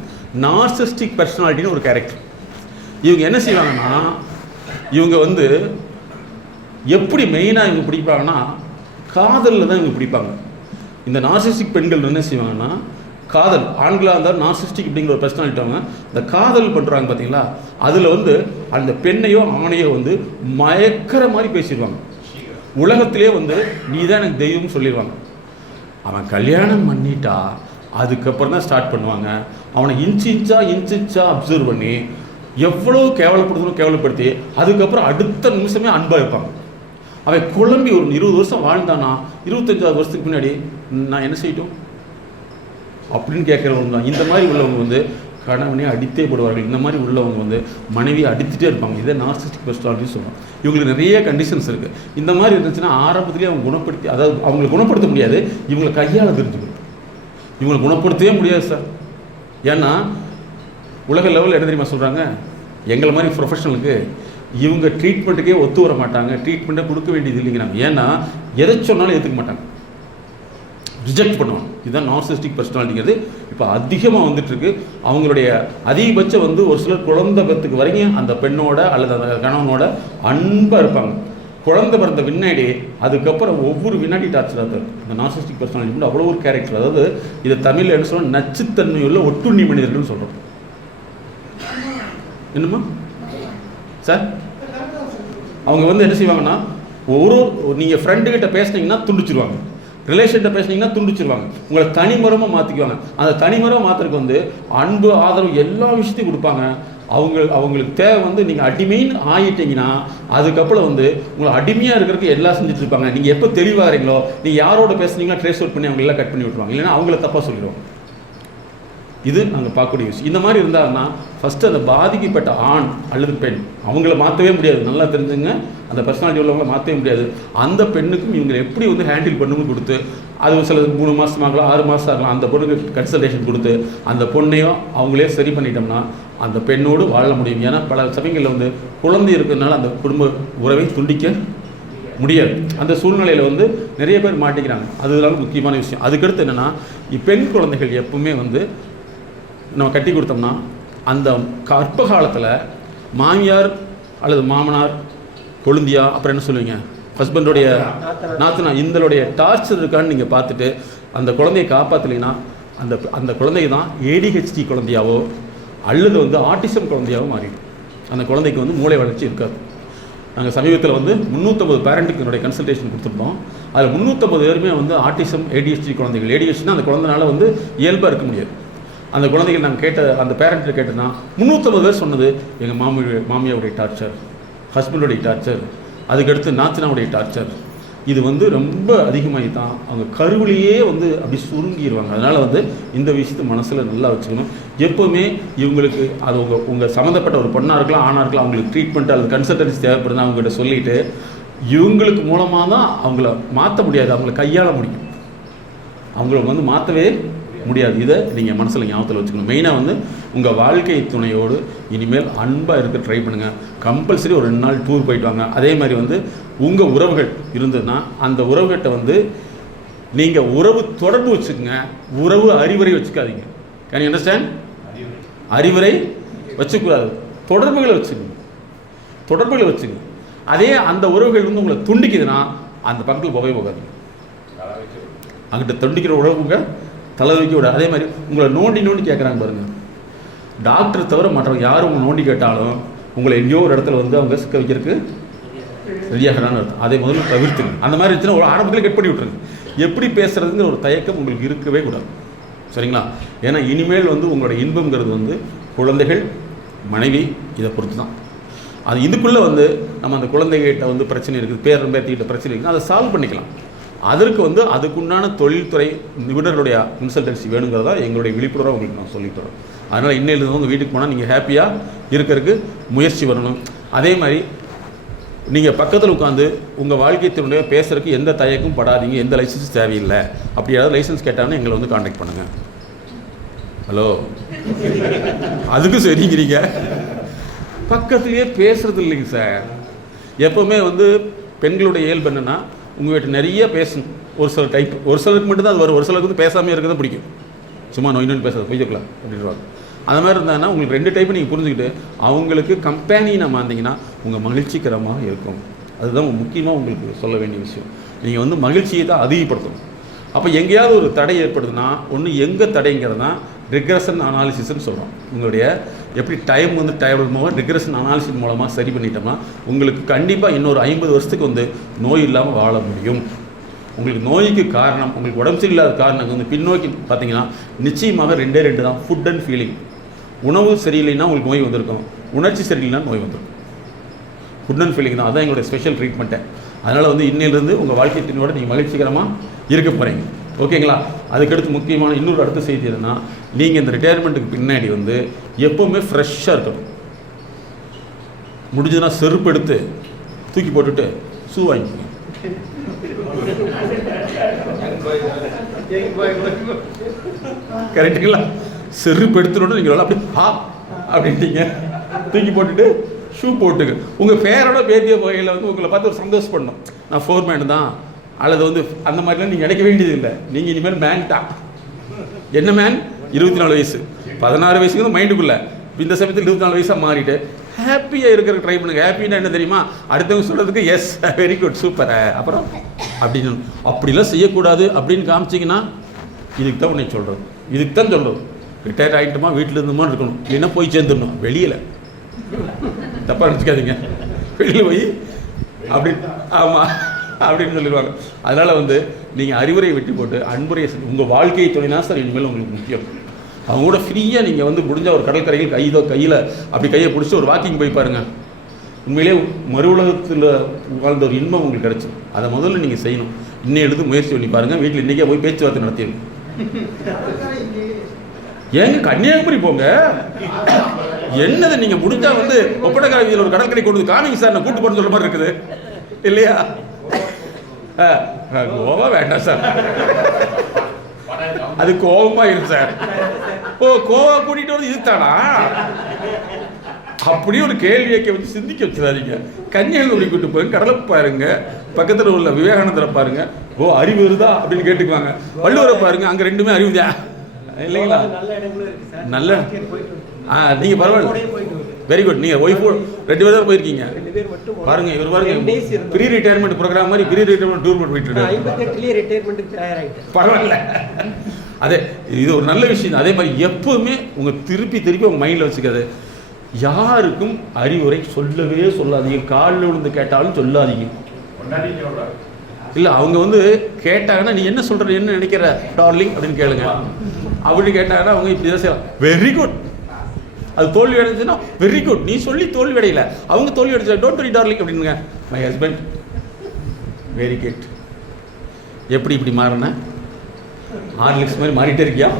நார்சிஸ்டிக் பர்சனாலிட்டின்னு ஒரு கேரக்டர். இவங்க என்ன செய்வாங்கன்னா, இவங்க வந்து எப்படி மெயினாக இவங்க பிடிப்பாங்கன்னா, காதலில் தான் இவங்க பிடிப்பாங்க. இந்த நார்சிஸ்டிக் பெண்கள் என்ன செய்வாங்கன்னா, காதல், ஆண்களாக இருந்தால் நார்சிஸ்டிக் அப்படிங்கிற ஒரு பர்சனாலிட்டி அவங்க இந்த காதல் பண்ணுறாங்க பார்த்தீங்களா, அதில் வந்து அந்த பெண்ணையோ ஆணையோ வந்து மயக்கிற மாதிரி பேசிடுவாங்க. உலகத்திலே வந்து நீ தான் எனக்கு தெய்வம்னு சொல்லிடுவாங்க. அவன் கல்யாணம் பண்ணிட்டா அதுக்கப்புறம் தான் ஸ்டார்ட் பண்ணுவாங்க. அவனை இன்ச்சா அப்சர்வ் பண்ணி எவ்வளோ கேவலப்படுத்தி அதுக்கப்புறம் அடுத்த நிமிஷமே அன்பாக இருப்பாங்க. அவன் குழம்பி ஒரு 20 வருஷம் வாழ்ந்தானா, 25வது வருஷத்துக்கு முன்னாடி நான் என்ன செய்யட்டும் அப்படின்னு கேட்குறவங்க தான். இந்த மாதிரி உள்ளவங்க வந்து கணவனே அடித்தே போடுவார்கள். இந்த மாதிரி உள்ளவங்க வந்து மனைவியை அடித்துட்டே இருப்பாங்க. இதை நார்சிஸ்டிக் பர்சனாலிட்டி சொல்லுவாங்க. இவங்களுக்கு நிறைய கண்டிஷன்ஸ் இருக்குது. இந்த மாதிரி இருந்துச்சுன்னா ஆரம்பத்திலேயே அவங்க குணப்படுத்தி, அதாவது அவங்களை குணப்படுத்த முடியாது, இவங்களை கையால் தெரிஞ்சுக்கணும். இவங்களை குணப்படுத்தவே முடியாது சார். ஏன்னா உலக லெவலில் என்ன தெரியுமா சொல்கிறாங்க, எங்களை மாதிரி ப்ரொஃபஷனலுக்கு இவங்க ட்ரீட்மெண்ட்டுக்கே ஒத்து வர மாட்டாங்க, ட்ரீட்மெண்ட்டை கொடுக்க வேண்டியது இல்லைங்கிறாங்க. ஏன்னா எதை சொன்னாலும் ஏற்றுக்க மாட்டாங்க, ரிஜெக்ட் பண்ணுவாங்க. இதுதான் நார்சிஸ்டிக் பர்சனாலிட்டிங்கிறது இப்போ அதிகமாக வந்துட்டுருக்கு. அவங்களுடைய அதிகபட்சம் வந்து ஒரு சிலர் குழந்தை பத்துக்கு வரைக்கும் அந்த பெண்ணோட அல்லது அந்த கணவனோட அன்பாக இருப்பாங்க. குழந்தை பிறந்த வினாடி அதுக்கப்புறம் ஒவ்வொரு வினாடி டார்ச்சராக தான் இருக்கும். இந்த நார்சிஸ்டிக் பர்சனாலிட்டி அவ்வளோ ஒரு கேரக்டர். அதாவது இதை தமிழில் என்ன சொல்கிறோம், நச்சுத்தன்மையுள்ள ஒட்டுண்ணி மனிதர்கள்னு சொல்கிறோம். என்னம்மா சார், அவங்க வந்து என்ன செய்வாங்கன்னா, நீங்கள் ஃப்ரெண்டுக்கிட்ட பேசுனீங்கன்னா துண்டிச்சிருவாங்க, ரிலேஷன்கிட்ட பேசுனீங்கன்னா துண்டிச்சிருவாங்க, உங்களை தனிமரமாக மாற்றிக்குவாங்க. அந்த தனிமரமாக மாற்றுறதுக்கு வந்து அன்பு, ஆதரவு, எல்லா விஷயத்தையும் கொடுப்பாங்க. அவங்களுக்கு தேவை வந்து நீங்கள் அடிமைன்னு ஆகிட்டீங்கன்னா அதுக்கப்புறம் வந்து உங்களை அடிமையாக இருக்கிறதுக்கு எல்லாம் செஞ்சுட்டு இருப்பாங்க. நீங்கள் எப்போ தெளிவாகிறீங்களோ, நீங்கள் யாரோட பேசுனீங்கன்னா ட்ரேஸ் அவுட் பண்ணி அவங்களெல்லாம் கட் பண்ணி விட்டுருவாங்க, இல்லைன்னா அவங்கள தப்பாக சொல்லிடுவாங்க. இது நாங்கள் பார்க்கக்கூடிய விஷயம். இந்த மாதிரி இருந்தாங்கன்னா ஃபஸ்ட்டு அந்த பாதிக்கப்பட்ட ஆண் அல்லது பெண் அவங்கள மாற்றவே முடியாது. நல்லா தெரிஞ்சுங்க, அந்த பர்சனாலிட்டி உள்ளவங்களை மாற்றவே முடியாது. அந்த பெண்ணுக்கும் இவங்களை எப்படி வந்து ஹேண்டில் பண்ணணும்னு கொடுத்து, அது சில 3 மாதம் ஆகலாம், 6 மாதம் ஆகலாம், அந்த பொண்ணுக்கு கன்சல்டேஷன் கொடுத்து அந்த பொண்ணையும் அவங்களே சரி பண்ணிட்டோம்னா அந்த பெண்ணோடு வாழ முடியும். ஏன்னா பல சமயங்களில் வந்து குழந்தை இருக்கிறதுனால அந்த குடும்ப உறவை துண்டிக்க முடியாது. அந்த சூழ்நிலையில் வந்து நிறைய பேர் மாட்டிக்கிறாங்க. அதுதான் முக்கியமான விஷயம். அதுக்கடுத்து என்னென்னா, பெண் குழந்தைகள் எப்பவுமே வந்து நம்ம கட்டி கொடுத்தோம்னா அந்த கற்ப காலத்தில் மாமியார் அல்லது மாமனார், கொழுந்தியா, அப்புறம் என்ன சொல்லுவீங்க, ஹஸ்பண்டோடைய நாத்தனா, இந்தளுடைய டார்ச்சர் இருக்கான்னு நீங்கள் பார்த்துட்டு அந்த குழந்தையை காப்பாற்றலைன்னா அந்த குழந்தைக்கு தான் ADHD குழந்தையாவோ அல்லது வந்து ஆட்டிசம் குழந்தையாவோ மாறிடும். அந்த குழந்தைக்கு வந்து மூளை வளர்ச்சி இருக்காது. நாங்கள் சமீபத்தில் வந்து 350 பேரண்ட்டுக்கு என்னுடைய கன்சல்டேஷன் கொடுத்துருப்போம். அதில் 350 பேருமே வந்து ஆட்டிசம் ADHD குழந்தைகள். ADHDனா அந்த குழந்தைனால வந்து இயல்பாக இருக்க முடியாது. அந்த குழந்தைகள் நாங்கள் கேட்ட, அந்த பேரண்ட்டு கேட்டோன்னா 350 பேர் சொன்னது, எங்கள் மாமியாருடைய டார்ச்சர், ஹஸ்பண்டோடைய டார்ச்சர், அதுக்கடுத்து நாத்தினாவுடைய டார்ச்சர், இது வந்து ரொம்ப அதிகமாகி தான் அவங்க கருவிலேயே வந்து அப்படி சுருங்கிடுவாங்க. அதனால் வந்து இந்த விஷயத்தை மனசில் நல்லா வச்சுக்கணும். எப்போவுமே இவங்களுக்கு அது உங்கள் சம்மந்தப்பட்ட ஒரு பொண்ணாக இருக்கலாம், ஆணாக இருக்கலாம், அவங்களுக்கு ட்ரீட்மெண்ட் அல்லது கன்சல்டன்சி தேவைப்படுதுன்னு அவங்ககிட்ட சொல்லிவிட்டு இவங்களுக்கு மூலமாக தான் அவங்கள மாற்ற முடியாது, அவங்கள கையாள முடியும். அவங்கள வந்து மாற்றவே முடியாது. இதை நீங்கள் மனசில் ஞாபகத்தில் வச்சுக்கணும். மெயினாக வந்து உங்கள் வாழ்க்கை துணையோடு இனிமேல் அன்பாக இருக்க ட்ரை பண்ணுங்கள். கம்பல்சரி ஒரு 2 நாள் டூர் போயிட்டு வாங்க. அதே மாதிரி வந்து உங்கள் உறவுகள் இருந்ததுன்னா அந்த உறவுகிட்ட வந்து நீங்கள் உறவு தொடர்பு வச்சுக்கோங்க, உறவு அறிவுரை வச்சுக்காதீங்க. Can you understand? அறிவுரை வச்சுக்கூடாது, தொடர்புகளை வச்சுக்கணும், தொடர்புகளை வச்சுக்கணும். அதே அந்த உறவுகள் வந்து உங்களை துண்டிக்குதுன்னா அந்த பக்கத்தில் போகவே போகாதீங்க. அங்கிட்ட துண்டிக்கிற உறவுங்க தலை வைக்க விட. அதே மாதிரி உங்களை நோண்டி நோண்டி கேட்குறாங்க பாருங்கள், டாக்டர் தவிர மற்றவங்க யாரும் உங்களை நோண்டி கேட்டாலும் உங்களை எங்கேயோ ஒரு இடத்துல வந்து அவங்க சிக்க வைக்கிறதுக்கு ரெடியாகிறான்னு அர்த்தம். அதை முதல்ல தவிர்த்துங்க. அந்த மாதிரி இருந்துச்சுன்னா ஒரு ஆரம்பத்தில் கட் பண்ணி விட்ருங்க. எப்படி பேசுகிறதுங்கிற ஒரு தயக்கம் உங்களுக்கு இருக்கவே கூடாது, சரிங்களா? ஏன்னா இனிமேல் வந்து உங்களோட இன்பங்கிறது வந்து குழந்தைகள், மனைவி, இதை பொறுத்து தான். அது இதுக்குள்ளே வந்து நம்ம அந்த குழந்தைகிட்ட வந்து பிரச்சனை இருக்குது, பேரம்பேத்திக்கிட்ட பிரச்சனை இருக்குது, அதை சால்வ் பண்ணிக்கலாம். அதற்கு வந்து அதுக்குண்டான தொழில்துறை நிபுணர்களுடைய கன்சல்டன்சி வேணுங்கிறதா எங்களுடைய விழிப்புணர்வாக உங்களுக்கு நான் சொல்லிட்டு வரேன். அதனால் இன்னையிலிருந்து வந்து வீட்டுக்கு போனால் நீங்கள் ஹாப்பியாக இருக்கிறதுக்கு முயற்சி வரணும். அதே மாதிரி நீங்கள் பக்கத்தில் உட்காந்து உங்கள் வாழ்க்கைத்தினுடைய பேசுகிறதுக்கு எந்த தயக்கும் படாதீங்க, எந்த லைசன்ஸும் தேவையில்லை. அப்படி யாராவது லைசன்ஸ் கேட்டாங்கன்னா எங்களை வந்து காண்டாக்ட் பண்ணுங்கள். ஹலோ, அதுக்கும் சரிங்கிறீங்க, பக்கத்துலேயே பேசுகிறது இல்லைங்க சார். எப்போவுமே வந்து பெண்களுடைய இயல்பு என்னென்னா உங்கள்கிட்ட நிறைய பேசணும். ஒரு சில டைப், ஒரு சிலருக்கு மட்டும்தான் அது வரும், ஒரு சிலருக்கு வந்து பேசாமல் இருக்கிறத பிடிக்கும். சும்மா நோய் பேசுறது போய்க்கலாம் அப்படின்றாங்க. அந்த மாதிரி இருந்தாங்கன்னா உங்களுக்கு 2 டைப்பை நீங்கள் புரிஞ்சுக்கிட்டு அவங்களுக்கு கம்பேனியனாக மாற்றிங்கன்னா உங்கள் மகிழ்ச்சிகரமாக இருக்கும். அதுதான் முக்கியமாக உங்களுக்கு சொல்ல வேண்டிய விஷயம். நீங்கள் வந்து மகிழ்ச்சியை தான் அதிகப்படுத்தணும். அப்போ எங்கேயாவது ஒரு தடை ஏற்படுதுன்னா ஒன்று எங்கே தடைங்கிறது தான் ரிக்ரெஷன் அனாலிசிஸ்ன்னு சொல்கிறோம். உங்களுடைய எப்படி டைம் வந்து டேபிள் மூலம் ரிக்ரெஷன் அனாலிசிஸ் மூலமாக சரி பண்ணிட்டோம்னா உங்களுக்கு கண்டிப்பாக இன்னொரு 50 வருஷத்துக்கு வந்து நோய் இல்லாமல் வாழ முடியும். உங்களுக்கு நோய்க்கு காரணம், உங்களுக்கு உடம்பு சரியில்லாத காரணம் வந்து பின்னோக்கி பார்த்தீங்கன்னா நிச்சயமாக 2 தான், ஃபுட் அண்ட் ஃபீலிங். உணவு சரியில்லைன்னா உங்களுக்கு நோய் வந்திருக்கும், உணர்ச்சி சரியில்லைன்னா நோய் வந்திருக்கும். ஃபுட் அண்ட் ஃபீலிங் தான், அதான் எங்களுடைய ஸ்பெஷல் ட்ரீட்மெண்ட்டை. அதனால் வந்து இன்னிலிருந்து உங்கள் வாழ்க்கை துணையோட நீங்கள் மகிழ்ச்சிகரமாக இருக்க போகிறீங்க, ஓகேங்களா? அதுக்கடுத்து முக்கியமான இன்னொரு அடுத்த செய்தி எதுனா, நீங்கள் இந்த ரிட்டையர்மெண்ட்டுக்கு பின்னாடி வந்து எப்போவுமே ஃப்ரெஷ்ஷாக இருக்கணும். முடிஞ்சதுன்னா செருப்பு எடுத்து தூக்கி போட்டுட்டு ஷூ வாங்கிக்கோங்க. கரெக்டுங்களா? செருப்பு எடுத்துட்டு நீங்கள் அப்படி அப்படின்ட்டீங்க, தூக்கி போட்டுட்டு ஷூ போட்டுங்க. உங்கள் பேரோட பேத்திய வகையில் வந்து உங்களை பார்த்து ஒரு சந்தோஷப்படணும். நான் ஃபோர்மேன் தான் அல்லது வந்து அந்த மாதிரிலாம் நீங்கள் நினைக்க வேண்டியது இல்லை. நீங்கள் இனிமேல் மேன் தான். என்ன மேன்? 24 வயசு, 16 வயசுக்கு தான் மைண்டுக்குள்ளே. இந்த சமயத்தில் 24 வயசாக மாறிட்டு ஹாப்பியாக இருக்கிற ட்ரை பண்ணுங்க. ஹாப்பின்னா என்ன தெரியுமா? அடுத்தவங்க சொல்கிறதுக்கு எஸ் வெரி குட் சூப்பர் அப்புறம் அப்படின்னு அப்படிலாம் செய்யக்கூடாது அப்படின்னு காமிச்சிங்கன்னா இதுக்கு தான் உன்னை சொல்கிறது, இதுக்கு தான் சொல்கிறது. ரிட்டையர் ஆகிட்டோமா வீட்டில் இருந்தோமா இருக்கணும், இல்லைன்னா போய் சேர்ந்துடணும் வெளியில். தப்பாக நினச்சிக்காதீங்க, வெளியில் போய் அப்படி ஆமாம் அப்படின்னு சொல்லிடுவாங்க. அதனால் வந்து நீங்கள் அறிவுரை வெட்டி போட்டு அன்புரையை உங்கள் வாழ்க்கையை துணைனா சார் இனிமேல் உங்களுக்கு முக்கியம். அவங்க கூட ஃப்ரீயாக நீங்கள் வந்து முடிஞ்ச ஒரு கடற்கரையில் கையில் அப்படி கையை பிடிச்சி ஒரு வாக்கிங் போய் பாருங்கள். உண்மையிலே மறு உலகத்தில் வாழ்ந்த ஒரு இன்பம் உங்களுக்கு கிடச்சிடும். அதை முதல்ல நீங்கள் செய்யணும். இன்னும் எடுத்து முயற்சி பண்ணி பாருங்கள். வீட்டில் இன்றைக்கே போய் பேச்சுவார்த்தை நடத்திடுங்க. ஏங்க கன்னியாகுமரி போங்க, என்னது நீங்கள் முடிஞ்சா வந்து ஒப்படக்காரவியில் ஒரு கடற்கரை கொண்டு வந்து காமிங்க சார், நான் கூட்டு போன்னு சொல்கிற மாதிரி இருக்குது இல்லையா? கோவா வேண்டாம் சார், அது கோவமா இருக்கு சார். ஓ கோவா கூட்டிட்டு வந்து இதுதானா? அப்படியே ஒரு கேள்வி கேட்க வச்சு சிந்திக்க வச்சுடாதீங்க. கன்னியாகுமரி கூட்டு போய் கடலை பாருங்க, பக்கத்தில் உள்ள விவேகானந்தரை பாருங்க, ஓ அறிவு வருதா அப்படின்னு கேட்டுக்குவாங்க. வள்ளுவரை பாருங்க, அங்கே 2மே அறிவுதான் இல்லைங்களா? நல்ல நீங்கள் பரவாயில்ல, வெரி குட். நீங்கள் ஒய்ஃபு 2 பேர் தான் போயிருக்கீங்க பாருங்க. இவர் பாருங்க ப்ரீ ரிட்டையர்மெண்ட் ப்ரோக்ராம் மாதிரி ப்ரீ ரிட்டையர்மெண்ட் டூர் போட்டு இருக்காரு. பரவாயில்ல, அதே இது ஒரு நல்ல விஷயம். அதே மாதிரி எப்பவுமே உங்கள் திருப்பி உங்கள் மைண்டில் வச்சுக்காது, யாருக்கும் அறிவுரை சொல்லவே சொல்லாதீங்க. காலில் விழுந்து கேட்டாலும் சொல்லாதீங்க. இல்லை அவங்க வந்து கேட்டாங்கன்னா நீ என்ன சொல்கிற, என்ன நினைக்கிற டார்லிங் அப்படின்னு கேளுங்க. அப்படி கேட்டாங்கன்னா அவங்க இப்படி தான் செய்யலாம். வெரி குட், அது தோல்வி அடைஞ்சுன்னா வெரி குட், நீ சொல்லி தோல்வி அடையல, அவங்க தோல்வி அடைச்சா டோன்ட் வரி டார்லிங் அப்படின்னுங்க. My husband very good. எப்படி இப்படி மாறின, ஹார்லிக்ஸ் மாதிரி மாறிட்டே இருக்கியா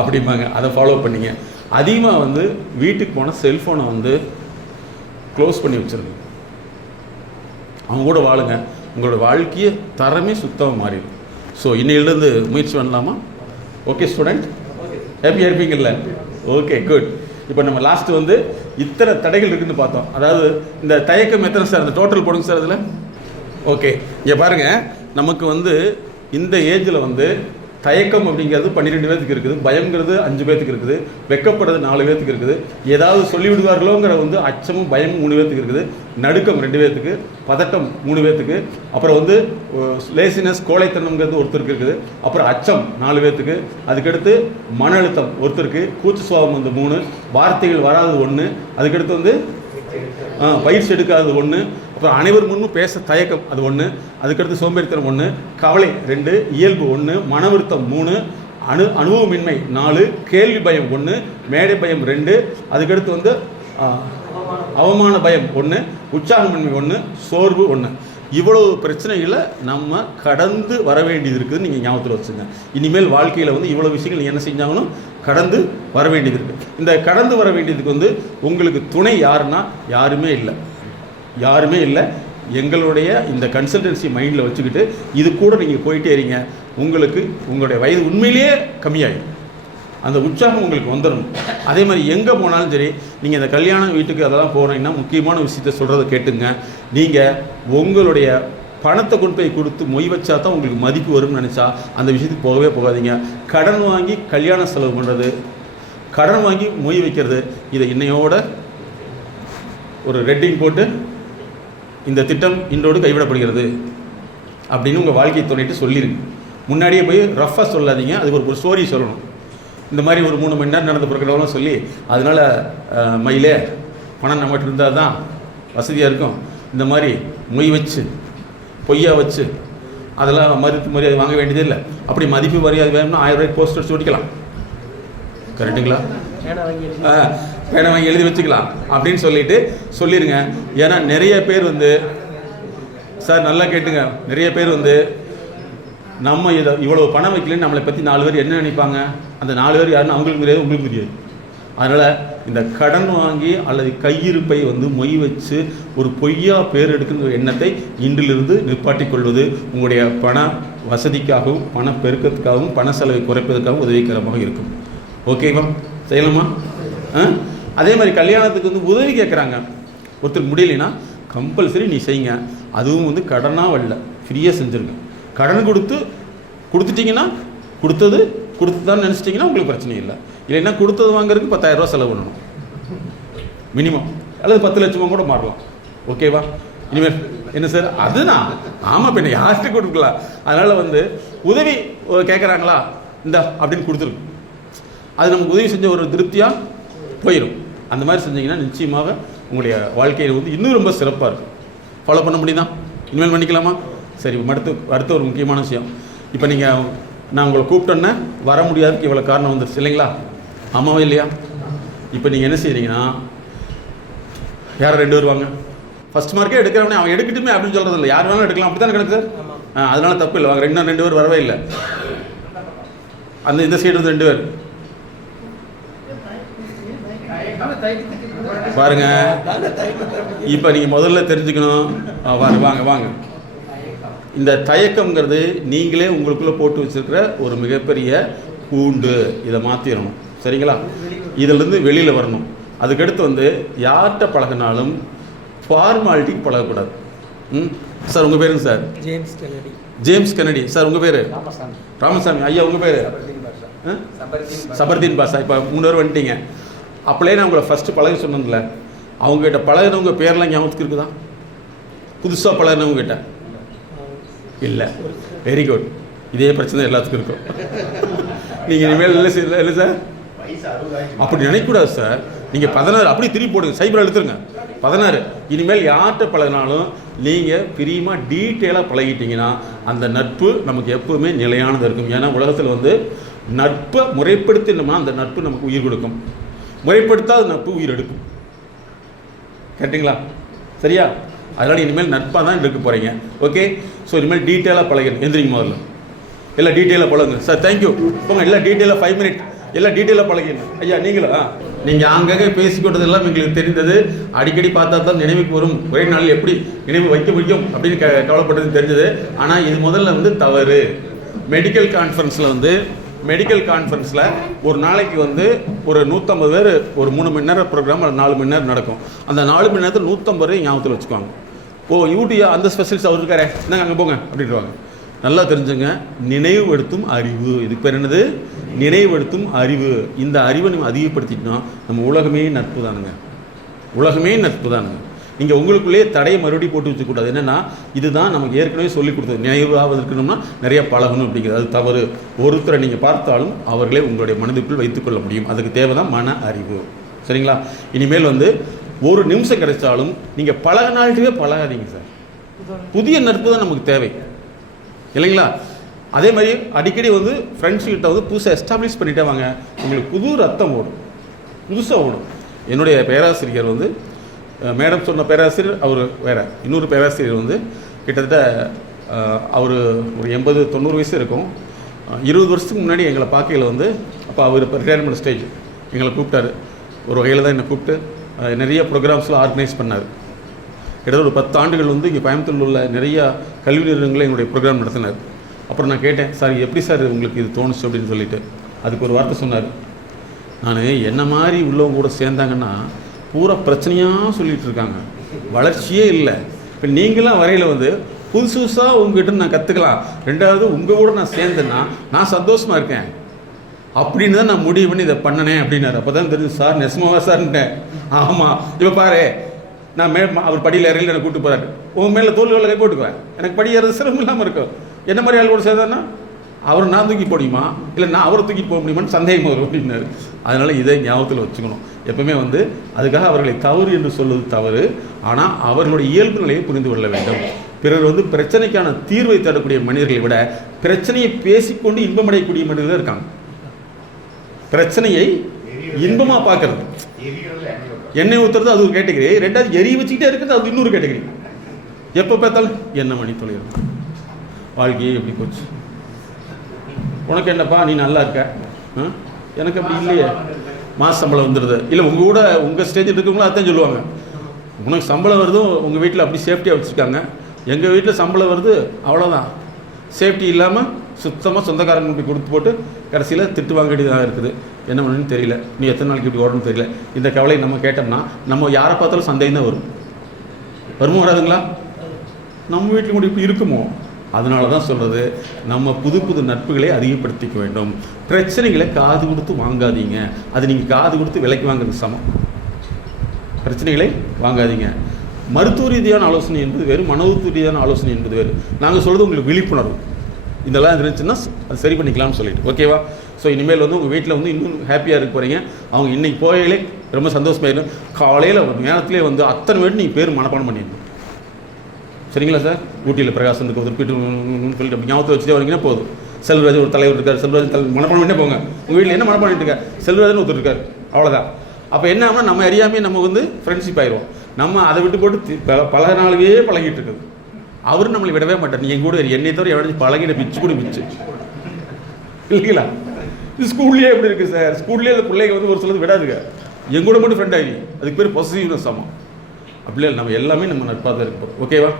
அப்படிம்பாங்க. அதை ஃபாலோ பண்ணிங்க. அதிகமாக வந்து வீட்டுக்கு போனால் செல்ஃபோனை வந்து க்ளோஸ் பண்ணி வச்சுருங்க. அவங்க கூட வாழுங்க, உங்களோட வாழ்க்கையை தரமே சுத்தமாக மாறிடும். ஸோ இன்னையிலேருந்து முயற்சி பண்ணலாமா? ஓகே ஸ்டூடெண்ட், ஹாப்பியாக இருப்பீங்கல்ல? Okay good. இப்போ நம்ம லாஸ்ட்டு வந்து இத்தனை தடைகள் இருக்குதுன்னு பார்த்தோம். அதாவது இந்த தயக்கம் எத்தனை சார், அந்த டோட்டல் போடுங்க சார் அதில். ஓகே, இங்கே பாருங்கள், நமக்கு வந்து இந்த ஏஜில் வந்து தயக்கம் அப்படிங்கிறது 12 பேர்த்துக்கு இருக்குது, பயம்ங்கிறது 5 பேர்த்துக்கு இருக்குது, வெக்கப்படுறது 4 பேர்த்துக்கு இருக்குது, ஏதாவது சொல்லிவிடுவார்களோங்கிற வந்து அச்சமும் பயமும் 3 பேர்த்துக்கு இருக்குது, நடுக்கம் 2 பேர்த்துக்கு, பதட்டம் 3 பேர்த்துக்கு, அப்புறம் வந்து லேசினஸ் கோழைத்தனம்ங்கிறது ஒருத்தருக்கு இருக்குது, அப்புறம் அச்சம் 4 பேர்த்துக்கு, அதுக்கடுத்து மன அழுத்தம் ஒருத்தருக்கு, கூச்சு சுபாவம் வந்து 3, வார்த்தைகள் வராது 1, அதுக்கடுத்து வந்து பயிற்சி எடுக்காதது 1, அப்புறம் அனைவர் முன்னும் பேச தயக்கம் அது 1, அதுக்கடுத்து சோம்பேறித்தனம் 1, கவலை 2, இயல்பு 1, மன வருத்தம் 3, அனுபவமின்மை 4, கேள்வி பயம் 1, மேடை பயம் 2, அதுக்கடுத்து வந்து அவமான பயம் 1, உற்சாகமின்மை 1, சோர்வு 1. இவ்வளவு பிரச்சனைகளை நம்ம கடந்து வர வேண்டியது இருக்குதுன்னு நீங்கள் ஞாபகத்தில் வச்சுங்க. இனிமேல் வாழ்க்கையில் வந்து இவ்வளோ விஷயங்கள் நீங்கள் என்ன செஞ்சாங்கன்னு கடந்து வர வேண்டியது இருக்குது. இந்த கடந்து வர வேண்டியதுக்கு வந்து உங்களுக்கு துணை யாருன்னா யாருமே இல்லை, யாருமே இல்லை. எங்களுடைய இந்த கன்சல்டன்சி மைண்டில் வச்சுக்கிட்டு இது கூட நீங்கள் போயிட்டே இருங்க. உங்களுக்கு உங்களுடைய வயது உண்மையிலேயே கம்மியாகும், அந்த உற்சாகம் உங்களுக்கு வந்துடும். அதே மாதிரி எங்கே போனாலும் சரி, நீங்கள் இந்த கல்யாண வீட்டுக்கு அதெல்லாம் போகிறீங்கன்னா முக்கியமான விஷயத்த சொல்கிறத கேட்டுங்க. நீங்கள் உங்களுடைய பணத்தை கொண்டு போய் கொடுத்து மொய் வச்சா தான் உங்களுக்கு மதிப்பு வரும்னு நினச்சா அந்த விஷயத்துக்கு போகவே போகாதீங்க. கடன் வாங்கி கல்யாண செலவு பண்ணுறது, கடன் வாங்கி மொய் வைக்கிறது, இதை இன்னையோட ஒரு ரெட்டிங் போட்டு இந்த திட்டம் இன்றோடு கைவிடப்படுகிறது அப்படின்னு உங்கள் வாழ்க்கையை தோண்டிட்டு சொல்லிடுங்க. முன்னாடியே போய் ரஃபாக சொல்லாதீங்க, அதுக்கு ஒரு ஸ்டோரி சொல்லணும். இந்த மாதிரி ஒரு 3 மணி நேரம் நடந்த பிறகு சொல்லி, அதனால் மயிலே பணம் நம்மகிட்ட இருந்தால் தான் வசதியாக இருக்கும், இந்த மாதிரி மொய் வச்சு பொய்யா வச்சு அதெல்லாம் மதிப்பு மரியாதை வாங்க வேண்டியதே இல்லை. அப்படி மதிப்பு மரியாதை வேணும்னா 1000 ரூபாய் போஸ்டர்ஸ் ஒட்டிக்கலாம், கரெக்டுங்களா? பேனை வாங்கி எழுதி வச்சுக்கலாம் அப்படின்னு சொல்லிட்டு சொல்லிடுங்க. ஏன்னா நிறைய பேர் வந்து சார் நல்லா கேட்டுங்க, நிறைய பேர் வந்து நம்ம இதை இவ்வளோ பணம் வைக்கலன்னு நம்மளை பற்றி 4 பேர் என்ன நினைப்பாங்க, அந்த 4 பேர் யாருன்னு அவங்களுக்கு தெரியாது, உங்களுக்கு தெரியாது. அதனால் இந்த கடன் வாங்கி அல்லது கையிருப்பை வந்து மொய் வச்சு ஒரு பொய்யா பேர் எடுக்கிற எண்ணத்தை இன்றிலிருந்து நிற்பாட்டிக் கொள்வது உங்களுடைய பண வசதிக்காகவும் பண பெருக்கத்துக்காகவும் பண செலவை குறைப்பதற்காகவும் உதவிகரமாக இருக்கும். ஓகேவா? செய்யலாமா? அதே மாதிரி கல்யாணத்துக்கு வந்து உதவி கேட்குறாங்க, ஒருத்தருக்கு முடியலைன்னா கம்பல்சரி நீ செய்யுங்க. அதுவும் வந்து கடனாக வரல, ஃப்ரீயாக செஞ்சுருங்க. கடன் கொடுத்துட்டிங்கன்னா கொடுத்துதான் நினச்சிட்டிங்கன்னா உங்களுக்கு பிரச்சனை இல்லை. இல்லைன்னா கொடுத்தது வாங்குறதுக்கு 10,000 ரூபா செலவு பண்ணணும் மினிமம், அல்லது 10 லட்சமாக கூட மாறலாம். ஓகேவா? இனிமேல் என்ன சார் அதுதான், ஆமாம், பின்ன யார்கிட்ட கொடுக்கலாம். அதனால் வந்து உதவி கேட்குறாங்களா இந்த அப்படின்னு கொடுத்துருக்கு, அது நமக்கு உதவி செஞ்ச ஒரு திருப்தியாக போயிடும். அந்த மாதிரி செஞ்சீங்கன்னா நிச்சயமாக உங்களுடைய வாழ்க்கையில் வந்து இன்னும் ரொம்ப சிறப்பாக இருக்கும். ஃபாலோ பண்ண முடியுதா? இனிமேல் பண்ணிக்கலாமா? சரி, அடுத்த ஒரு முக்கியமான விஷயம். இப்போ நீங்கள் நான் உங்களை கூப்பிட்டோன்னே வர முடியாதுக்கு இவ்வளோ காரணம் வந்துருச்சு இல்லைங்களா? ஆமாவே இல்லையா? இப்போ நீங்கள் என்ன செய்கிறீங்கன்னா, யாரும் 2 பேர் வாங்க, ஃபஸ்ட் மார்க்கே எடுக்கிறவனே அவன் எடுக்கட்டுமே அப்படின்னு சொல்கிறது இல்லை, யார் வேணாலும் எடுக்கலாம், அப்படி தானே கணக்கு சார்? அதனால தப்பு இல்லை, வாங்க. 2 பேர் வரவே இல்லை, அந்த இந்த சைடு வந்து 2 பேர் பாருங்க. இப்போ நீங்கள் முதல்ல தெரிஞ்சுக்கணும், வாங்க வாங்க. இந்த தயக்கம்ங்கிறது நீங்களே உங்களுக்குள்ளே போட்டு வச்சுருக்கிற ஒரு மிகப்பெரிய கூண்டு, இதை மாற்றிடணும். சரிங்களா? இதிலேருந்து வெளியில் வரணும். அதுக்கடுத்து வந்து யார்கிட்ட பழகினாலும் ஃபார்மாலிட்டிக்கு பழகக்கூடாது. சார் உங்கள் பேருங்க சார்? James Kennedy. சார் உங்கள் பேர்? ராமசாமி. ஐயா உங்கள் பேர்? சபர்தீன் பாஷா. இப்போ 3 பேர் வந்துட்டீங்க. அப்படியே நான் உங்களை ஃபஸ்ட்டு பழக சொன்னதில்ல, அவங்ககிட்ட பழகினவங்க பேரெலாம் ஞாபகத்துக்கு இருக்குதா? புதுசாக பழகினவங்ககிட்ட இல்லை. Very good. இதே பிரச்சனை எல்லாத்துக்கும் இருக்கும். நீங்கள் இனிமேல் இல்லை சார் அப்படி நினைக்கக்கூடாது சார். நீங்கள் 16 அப்படி திருப்பி போடுங்க, சைபர் எடுத்துருங்க. 16 இனிமேல் யார்கிட்ட பழகினாலும் நீங்கள் பிரியமாக டீட்டெயிலாக பழகிட்டீங்கன்னா அந்த நட்பு நமக்கு எப்போவுமே நிலையானது இருக்கும். ஏன்னா உலகத்தில் வந்து நட்பை முறைப்படுத்தினோம்னா அந்த நட்பு நமக்கு உயிர் கொடுக்கும். முறைப்படுத்தாத நட்பு உயிரெடுக்கும். கேட்டிங்களா? சரியா? அதனால் இனிமேல் நட்பாக தான் இருக்க போகிறீங்க. ஓகே. ஸோ இனிமேல் டீட்டெயிலாக பழகணும். எந்திரிங்க முதல்ல, எல்லாம் டீட்டெயிலாக பழகுங்க. Sir thank you. போங்க, எல்லாம் டீட்டெயிலாக 5 மினிட் எல்லாம் டீட்டெயிலாக பழகிடணும். ஐயா நீங்களா? நீங்கள் அங்கங்கே பேசிக்கொண்டதெல்லாம் எங்களுக்கு தெரிந்தது. அடிக்கடி பார்த்தா தான் நினைவுக்கு வரும். ஒரே நாளில் எப்படி நினைவு வைக்க முடியும் அப்படின்னு கவலைப்பட்டது தெரிஞ்சது. ஆனால் இது முதல்ல வந்து தவறு. மெடிக்கல் கான்ஃபரன்ஸில் ஒரு நாளைக்கு வந்து ஒரு 150 பேர் ஒரு 3 மணி நேரம் ப்ரோக்ராம் 4 மணி நேரம் நடக்கும். அந்த 4 மணி நேரத்தில் 150 பேர் ஞாபகத்தில் வச்சுக்குவாங்க. யூடியா அந்த ஸ்பெஷலிஸ்ட் அவர் இருக்காரு, என்னங்க அங்கே போங்க அப்படின்வாங்க. நல்லா தெரிஞ்சுங்க, நினைவுபடுத்தும் அறிவு. இதுக்கு பேர் என்னது? நினைவுபடுத்தும் அறிவு. இந்த அறிவை நம்ம அதிகப்படுத்திட்டோம்னா நம்ம உலகமே நட்பு தானுங்க. உலகமே நட்பு தானுங்க. நீங்கள் உங்களுக்குள்ளேயே தடையை மறுபடியும் போட்டு வச்சுக்கூடாது. என்னென்னா இதுதான் நமக்கு ஏற்கனவே சொல்லிக் கொடுத்தது. நினைவாக இருக்கணும்னா நிறைய பழகணும் அப்படிங்கிறது. அது தவறு. ஒருத்தரை நீங்கள் பார்த்தாலும் அவர்களே உங்களுடைய மனதுக்குள் வைத்துக்கொள்ள முடியும். அதுக்கு தேவை தான் மன அறிவு. சரிங்களா? இனிமேல் வந்து ஒரு நிமிஷம் கிடைச்சாலும் நீங்கள் பழகினால்ட்டே பழகாதீங்க சார். புதிய நட்பு தான் நமக்கு தேவை, இல்லைங்களா? அதே மாதிரி அடிக்கடி வந்து ஃப்ரெண்ட்ஸ்கிட்ட வந்து புதுசாக எஸ்டாப்ளிஷ் பண்ணிட்டே வாங்க. உங்களுக்கு புது ரத்தம் ஓடும், புதுசாக ஓடும். என்னுடைய பேராசிரியர் வந்து மேடம் சொன்ன பேராசிரியர் அவர் வேறு. இன்னொரு பேராசிரியர் வந்து கிட்டத்தட்ட அவர் ஒரு 80-90 வயசு இருக்கும். 20 வருஷத்துக்கு முன்னாடி எங்களை பார்க்கையில் வந்து அப்போ அவர் இப்போ ரிட்டையர்மெண்ட் ஸ்டேஜ் எங்களை கூப்பிட்டாரு. ஒரு வகையில் தான் என்னை கூப்பிட்டு நிறைய ப்ரோக்ராம்ஸ்லாம் ஆர்கனைஸ் பண்ணார். கிட்டத்தட்ட ஒரு 10 ஆண்டுகள் வந்து இங்கே கோயம்புத்தூரில் உள்ள நிறையா கல்வி நிறுவனங்களில் எங்களுடைய ப்ரோக்ராம் நடத்தினார். அப்புறம் நான் கேட்டேன், சார் எப்படி சார் உங்களுக்கு இது தோணுச்சு அப்படின்னு சொல்லிட்டு. அதுக்கு ஒரு வார்த்தை சொன்னார். நான் என்ன மாதிரி உள்ளவங்க கூட சேர்ந்தாங்கன்னா பூரா பிரச்சனையாக சொல்லிகிட்டு இருக்காங்க, வளர்ச்சியே இல்லை. இப்போ நீங்களாம் வரையில் வந்து புதுசு புதுசாக உங்ககிட்ட நான் கற்றுக்கலாம். ரெண்டாவது உங்கள் கூட நான் சேர்ந்தேன்னா நான் சந்தோஷமாக இருக்கேன் அப்படின்னு தான் நான் முடிவு பண்ணி இதை பண்ணினேன் அப்படின்னாரு. அப்போ தான் தெரிஞ்சு, சார் நெசமாவா சார்ன்ட்டேன். ஆமாம், இப்போ பாரு நான் அவர் படியில் இறையில் எனக்கு கூப்பிட்டு போகிறாரு. உன் மேலே தோல்களில் கை போட்டுக்குவேன். எனக்கு படி ஏறது சிரமம் இல்லாமல் இருக்கும். என்ன மாதிரி ஆள் கூட சேர்ந்தான்னா அவரை நான் தூக்கி போடியுமா இல்லை நான் அவரை தூக்கிட்டு போக முடியுமான்னு சந்தேகம் வரும் அப்படின்னாரு. அதனால் இதை ஞாபகத்தில் வச்சுக்கணும். எப்பவுமே வந்து அதுக்காக அவர்களை தவறு என்று சொல்வது தவறு. ஆனால் அவர்களுடைய இயல்பு நிலையை புரிந்து கொள்ள வேண்டும். பிறர் வந்து பிரச்சனைக்கான தீர்வை தரக்கூடிய மனிதர்களை விட பிரச்சனையை பேசிக்கொண்டு இன்பமடையக்கூடிய மனிதர்கள் இருக்காங்க. பிரச்சனையை இன்பமாக பார்க்கறது, எண்ணெய் ஊற்றுறது அது ஒரு கேட்டகரி. ரெண்டாவது எரிய வச்சுக்கிட்டே இருக்கிறது அது இன்னொரு கேட்டகரி. எப்போ பார்த்தாலும் என்ன மணி தொலைகிறோம், வாழ்க்கையே எப்படி போச்சு, உனக்கு என்னப்பா நீ நல்லா இருக்க, எனக்கு அப்படி இல்லையே, மாத சம்பளம் வந்துடுது. இல்லை உங்கள் கூட உங்கள் ஸ்டேஜில் இருக்கவங்களும் அதான் சொல்லுவாங்க, உனக்கு சம்பளம் வருதும் உங்கள் வீட்டில் அப்படி சேஃப்டியாக வச்சுருக்காங்க, எங்கள் வீட்டில் சம்பளம் வருது அவ்வளோதான், சேஃப்டி இல்லாமல் சுத்தமாக சொந்தக்காரங்க இப்படி கொடுத்து போட்டு கடைசியில் திட்டு வாங்க வேண்டியதாக இருக்குது. என்ன பண்ணுன்னு தெரியல, நீ எத்தனை நாளைக்கு இப்படி ஓடணும்னு தெரியல. இந்த கவலை நம்ம கேட்டோம்னா நம்ம யாரை பார்த்தாலும் சந்தேகம் தான் வரும். வருமோ வராதுங்களா? நம்ம வீட்டில் கூட இப்படி இருக்குமோ? அதனால தான் சொல்கிறது, நம்ம புது புது நட்புகளை அதிகப்படுத்திக்க வேண்டும். பிரச்சனைகளை காது கொடுத்து வாங்காதீங்க. அது நீங்கள் காது கொடுத்து விலைக்கு வாங்குறது சமம். பிரச்சனைகளை வாங்காதீங்க. மருத்துவ ரீதியான ஆலோசனை என்பது வேறு, மனோத்துவ ரீதியான ஆலோசனை என்பது வேறு. நாங்கள் சொல்கிறது உங்களுக்கு விழிப்புணர்வு. இதெல்லாம் இருந்துச்சுன்னா அது சரி பண்ணிக்கலாம்னு சொல்லிட்டு, ஓகேவா? ஸோ இனிமேல் வந்து உங்கள் வீட்டில் வந்து இன்னும் ஹாப்பியாக இருக்க போகிறீங்க. அவங்க இன்றைக்கி போகையிலே ரொம்ப சந்தோஷமாயிடும். காலையில் ஒரு நேரத்துலேயே வந்து அத்தனை பேர் நீங்கள் பேர் மனப்பாடம் பண்ணிடணும். சரிங்களா சார்? ஊட்டியில் பிரகாசம் இருக்க திருப்பிட்டு சொல்லிட்டு அப்படி ஞாபகத்தை வச்சுட்டே வரீங்கன்னா போதும். செல்வராஜ் ஒரு தலைவர் இருக்கார், செல்வராஜ் மனப்பாடம் பண்ணிட்டே போங்க. உங்கள் வீட்டில் என்ன மனப்பாடம் பண்ணிட்டு இருக்கார்? செல்வராஜன் ஒருத்தர் இருக்கார், அவ்வளோதான். அப்போ என்ன ஆகுனா நம்ம அறியாமே நம்ம வந்து ஃப்ரெண்ட்ஷிப் ஆயிடுவோம். நம்ம அதை விட்டு போட்டு பல நாளாவே பழகிட்டு இருக்குது. அவரும் நம்மளை விடவே மாட்டார். நீ என் கூட என்னை தவிர எவ்வளோ பழகின பிச்சு கூட பிச்சு இல்லைங்களா? இது ஸ்கூல்லேயே எப்படி இருக்குது சார்? ஸ்கூல்லேயே அந்த பிள்ளைங்க வந்து ஒரு சிலது விடாதுங்க, என் கூட மட்டும் ஃப்ரெண்ட் ஆகி, அதுக்கு பேர் பொசிட்டிவ்னஸ் சமம். அப்படியே நம்ம எல்லாமே நம்ம நட்பாக தான் இருப்போம். ஓகேவா?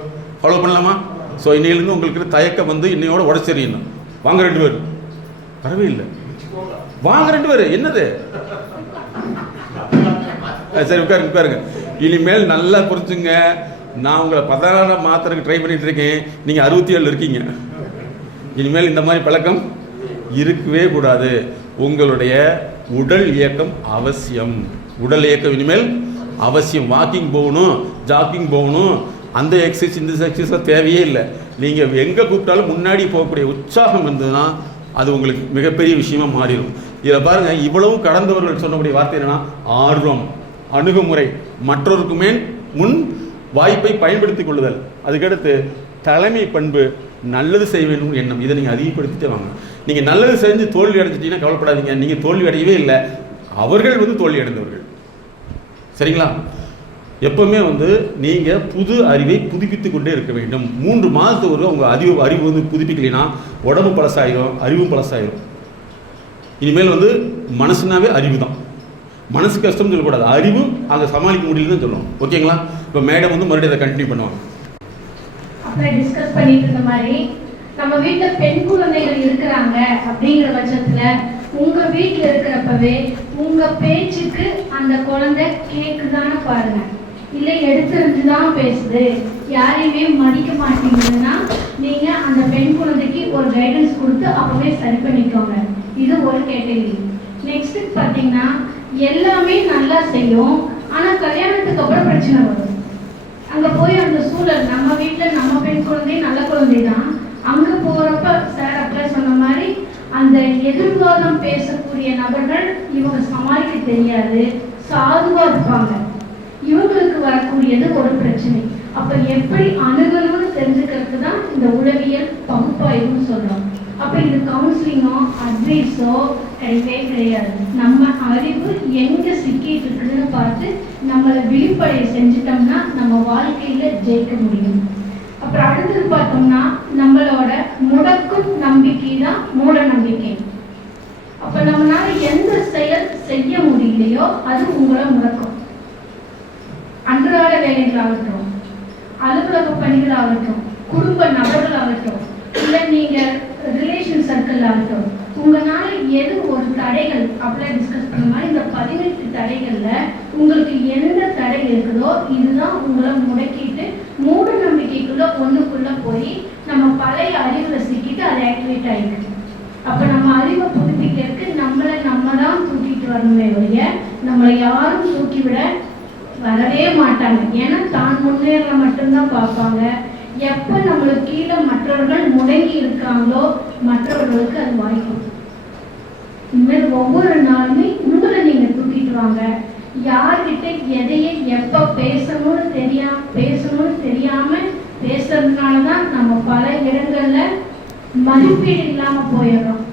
ஃபாலோ பண்ணலாமா? ஸோ இன்னையிலேருந்து உங்களுக்கு தயக்கம் வந்து இன்னையோட உடச்செறியணும். வாங்க 2 பேர் வரவே இல்லை, வாங்க 2 பேர் என்னது? சரி உட்காருங்க. இனிமேல் நல்லா புரிஞ்சுங்க. நான் உங்களை 16 மாத்திரக்கு ட்ரை பண்ணிட்டு இருக்கேன், நீங்கள் 67 இருக்கீங்க. இனிமேல் இந்த மாதிரி பழக்கம் இருக்கவே கூடாது. உங்களுடைய உடல் இயக்கம் அவசியம். உடல் இயக்கம் இனிமேல் அவசியம். வாக்கிங் போகணும், ஜாக்கிங் போகணும், அந்த எக்ஸசைஸ் இந்த எக்ஸசைஸ்லாம் தேவையே இல்லை. நீங்கள் எங்கே கூப்பிட்டாலும் முன்னாடி போகக்கூடிய உற்சாகம் இருந்ததுன்னா அது உங்களுக்கு மிகப்பெரிய விஷயமா மாறிடும். இதில் பாருங்கள், இவ்வளவு கடந்தவர்கள் சொல்லக்கூடிய வார்த்தை என்னன்னா ஆர்வம், அணுகுமுறை, மற்றொருக்குமே முன் வாய்ப்பை பயன்படுத்திக் கொள்ளுதல், அதுக்கடுத்து தலைமை பண்பு, நல்லது செய்ய வேண்டும் எண்ணம். இதை நீங்கள் அதிகப்படுத்திட்டே வாங்க. நீங்கள் நல்லது செஞ்சு தோல்வி அடைஞ்சிட்டீங்கன்னா கவலைப்படாதீங்க. நீங்கள் தோல்வி அடையவே இல்லை, அவர்கள் வந்து தோல்வி அடைந்தவர்கள். சரிங்களா? எப்பவுமே வந்து நீங்கள் புது அறிவை புதுப்பித்து கொண்டே இருக்க வேண்டும். 3 மாதத்துக்கு ஒரு உங்கள் அறிவு வந்து புதுப்பிக்கலைன்னா உடம்பு பழசாயிரும், அறிவும் பழசாயிரும். இனிமேல் வந்து மனசுனாவே அறிவு தான். மனசு கஷ்டம்னு சொல்லக்கூடாது, அறிவு அதை சமாளிக்க முடியலன்னு சொல்லணும். ஓகேங்களா? இப்போ மேடம் வந்து மறுபடியும் அதை கண்டினியூ பண்ணுவாங்க. அப்புறம் டிஸ்கஸ் பண்ணிட்டு இருந்த மாதிரி நம்ம வீட்டில் பெண் குழந்தைகள் இருக்கிறாங்க அப்படிங்கிற பட்சத்தில் உங்கள் வீட்டில் இருக்கிறப்பவே உங்கள் பேச்சுக்கு அந்த குழந்தை கேட்குதான்னு பாருங்க. இல்லை எடுத்துருந்து தான் பேசுது, யாரையுமே மதிக்க மாட்டேங்குதுன்னா நீங்கள் அந்த பெண் குழந்தைக்கு ஒரு கைடன்ஸ் கொடுத்து அப்பவே சரி பண்ணிக்கோங்க. இது ஒரு கேட்டகரி. நெக்ஸ்ட் பார்த்தீங்கன்னா எல்லாமே நல்லா செய்யும், ஆனால் கல்யாணத்துக்கு அப்புறம் பிரச்சனை வரும். அங்கே போய் அந்த சூழல் நம்ம வீட்டில் நம்ம பெண் குழந்தை நல்ல குழந்தை தான், அங்கே போகிறப்ப சார் அப்பா சொன்ன மாதிரி அந்த எதிர்வாதம் பேசக்கூடிய நபர்கள் இவங்க சமாளிக்க தெரியாது, சாதுவாக இருப்பாங்க. இவங்களுக்கு வரக்கூடியது ஒரு பிரச்சனை. அப்போ எப்படி அணுகணும்னு தெரிஞ்சுக்கிறதுக்கு தான் இந்த உளவியல் பகுப்பாய்வுன்னு சொல்கிறோம். அப்போ இது கவுன்சிலிங்கோ அட்வைஸோ கிடையவே கிடையாது. நம்ம அறிவு எங்கே சிக்கிட்டு இருக்குதுன்னு பார்த்து நம்மளை விழிப்படைய செஞ்சுட்டோம்னா நம்ம வாழ்க்கையில் ஜெயிக்க முடியும். அப்புறம் அடுத்தது பார்த்தோம்னா நம்மளோட முடக்கும் நம்பிக்கை தான் மூட நம்பிக்கை. அப்போ நம்மளால எந்த செயல் செய்ய முடியலையோ அது உங்களை முடக்கும். அன்றாட வேலைகளாகட்டும், அலுவலக பணிகளாகட்டும், குடும்ப நபர்களாகட்டும், இல்லை நீங்கள் ரிலேஷன் சர்க்கிள் ஆகட்டும், உங்களால எது ஒரு தடைகள் அப்படியே டிஸ்கஸ் பண்ண மாதிரி இந்த 18 தடைகளில் உங்களுக்கு எந்த தடை இருக்குதோ இதுதான் உங்களை முடக்கிட்டு மூட நம்பிக்கைக்குள்ள ஒன்றுக்குள்ள போய் நம்ம பழைய அறிவில் சிக்கிட்டு அதை ஆக்டிவேட் ஆகிருக்கு. அப்போ நம்ம அறிவை புதுப்பிக்கிறதுக்கு நம்ம தான் தூக்கிட்டு வரணுமே ஒழிய நம்மளை யாரும் தூக்கிவிட வரவே மாட்டாங்க. ஏன்னா தான் முன்னேற மட்டும்தான் பார்ப்பாங்க. எப்போ நம்மளுக்கு கீழே மற்றவர்கள் முடங்கி இருக்காங்களோ மற்றவர்களுக்கு அது வாய்க்கும். இனிமேல் ஒவ்வொரு நாளுமே உங்களை நீங்கள் தூக்கிட்டு வாங்க. யார்கிட்ட எதையை எப்போ பேசணும்னு தெரியாமல் பேசுறதுனால தான் நம்ம பல இடங்களில் மதிப்பீடு இல்லாமல் போயிடுறோம்.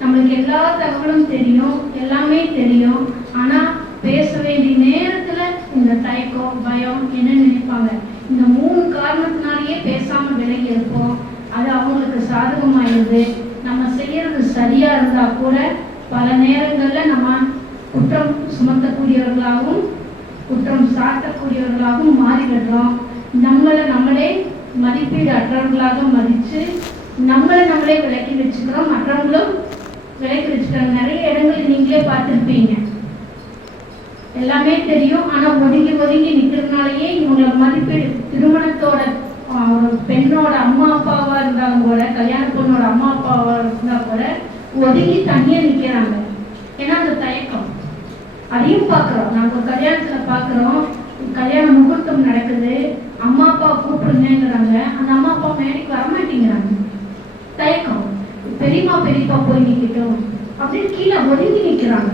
நம்மளுக்கு எல்லா தகவலும் தெரியும், எல்லாமே தெரியும், ஆனால் பேச வேண்டிய நேரத்தில் இந்த தயக்கம் பயம் என்ன நினைப்பாங்க, இந்த 3 காரணத்தினாலேயே பேசாமல் விலகி இருப்போம். அது அவங்களுக்கு சாதகமாயிருது. நம்ம செய்யறது சரியா இருந்தா கூட பல நேரங்களில் நம்ம குற்றம் சுமத்தக்கூடியவர்களாகவும் குற்றம் சாட்டக்கூடியவர்களாகவும் மாறிவிடுறோம். நம்மளே மதிப்பீடு அற்றவர்களாக மதித்து நம்மளே விலக்கி வச்சுக்கிறோம், மற்றவங்களும் விலக்கி வச்சுக்கிறோம். நிறைய இடங்களில் நீங்களே பார்த்துருப்பீங்க, எல்லாமே தெரியும், ஆனால் ஒதுங்கி நிற்கிறதுனாலேயே இவங்களை மதிப்பீடு திருமணத்தோட ஒரு பெண்ணோட அம்மா அப்பாவாக இருந்தாலும் கூட, கல்யாண பொண்ணோட அம்மா அப்பாவாக இருந்தால் கூட ஒதுங்கி தனியாக நிற்கிறாங்க. ஏன்னா அந்த தயக்கம் அதையும் பார்க்குறோம். நாங்கள் ஒரு கல்யாணத்தில் பார்க்குறோம், கல்யாண முகூர்த்தம் நடக்குது, அம்மா அப்பா கூப்பிடுங்கிறாங்க, அந்த அம்மா அப்பா மேடைக்கு வரமாட்டேங்கிறாங்க. தயக்கம், பெரியம்மா பெரியப்பா போய் நிற்கட்டும் அப்படின்னு கீழே ஒதுங்கி நிற்கிறாங்க.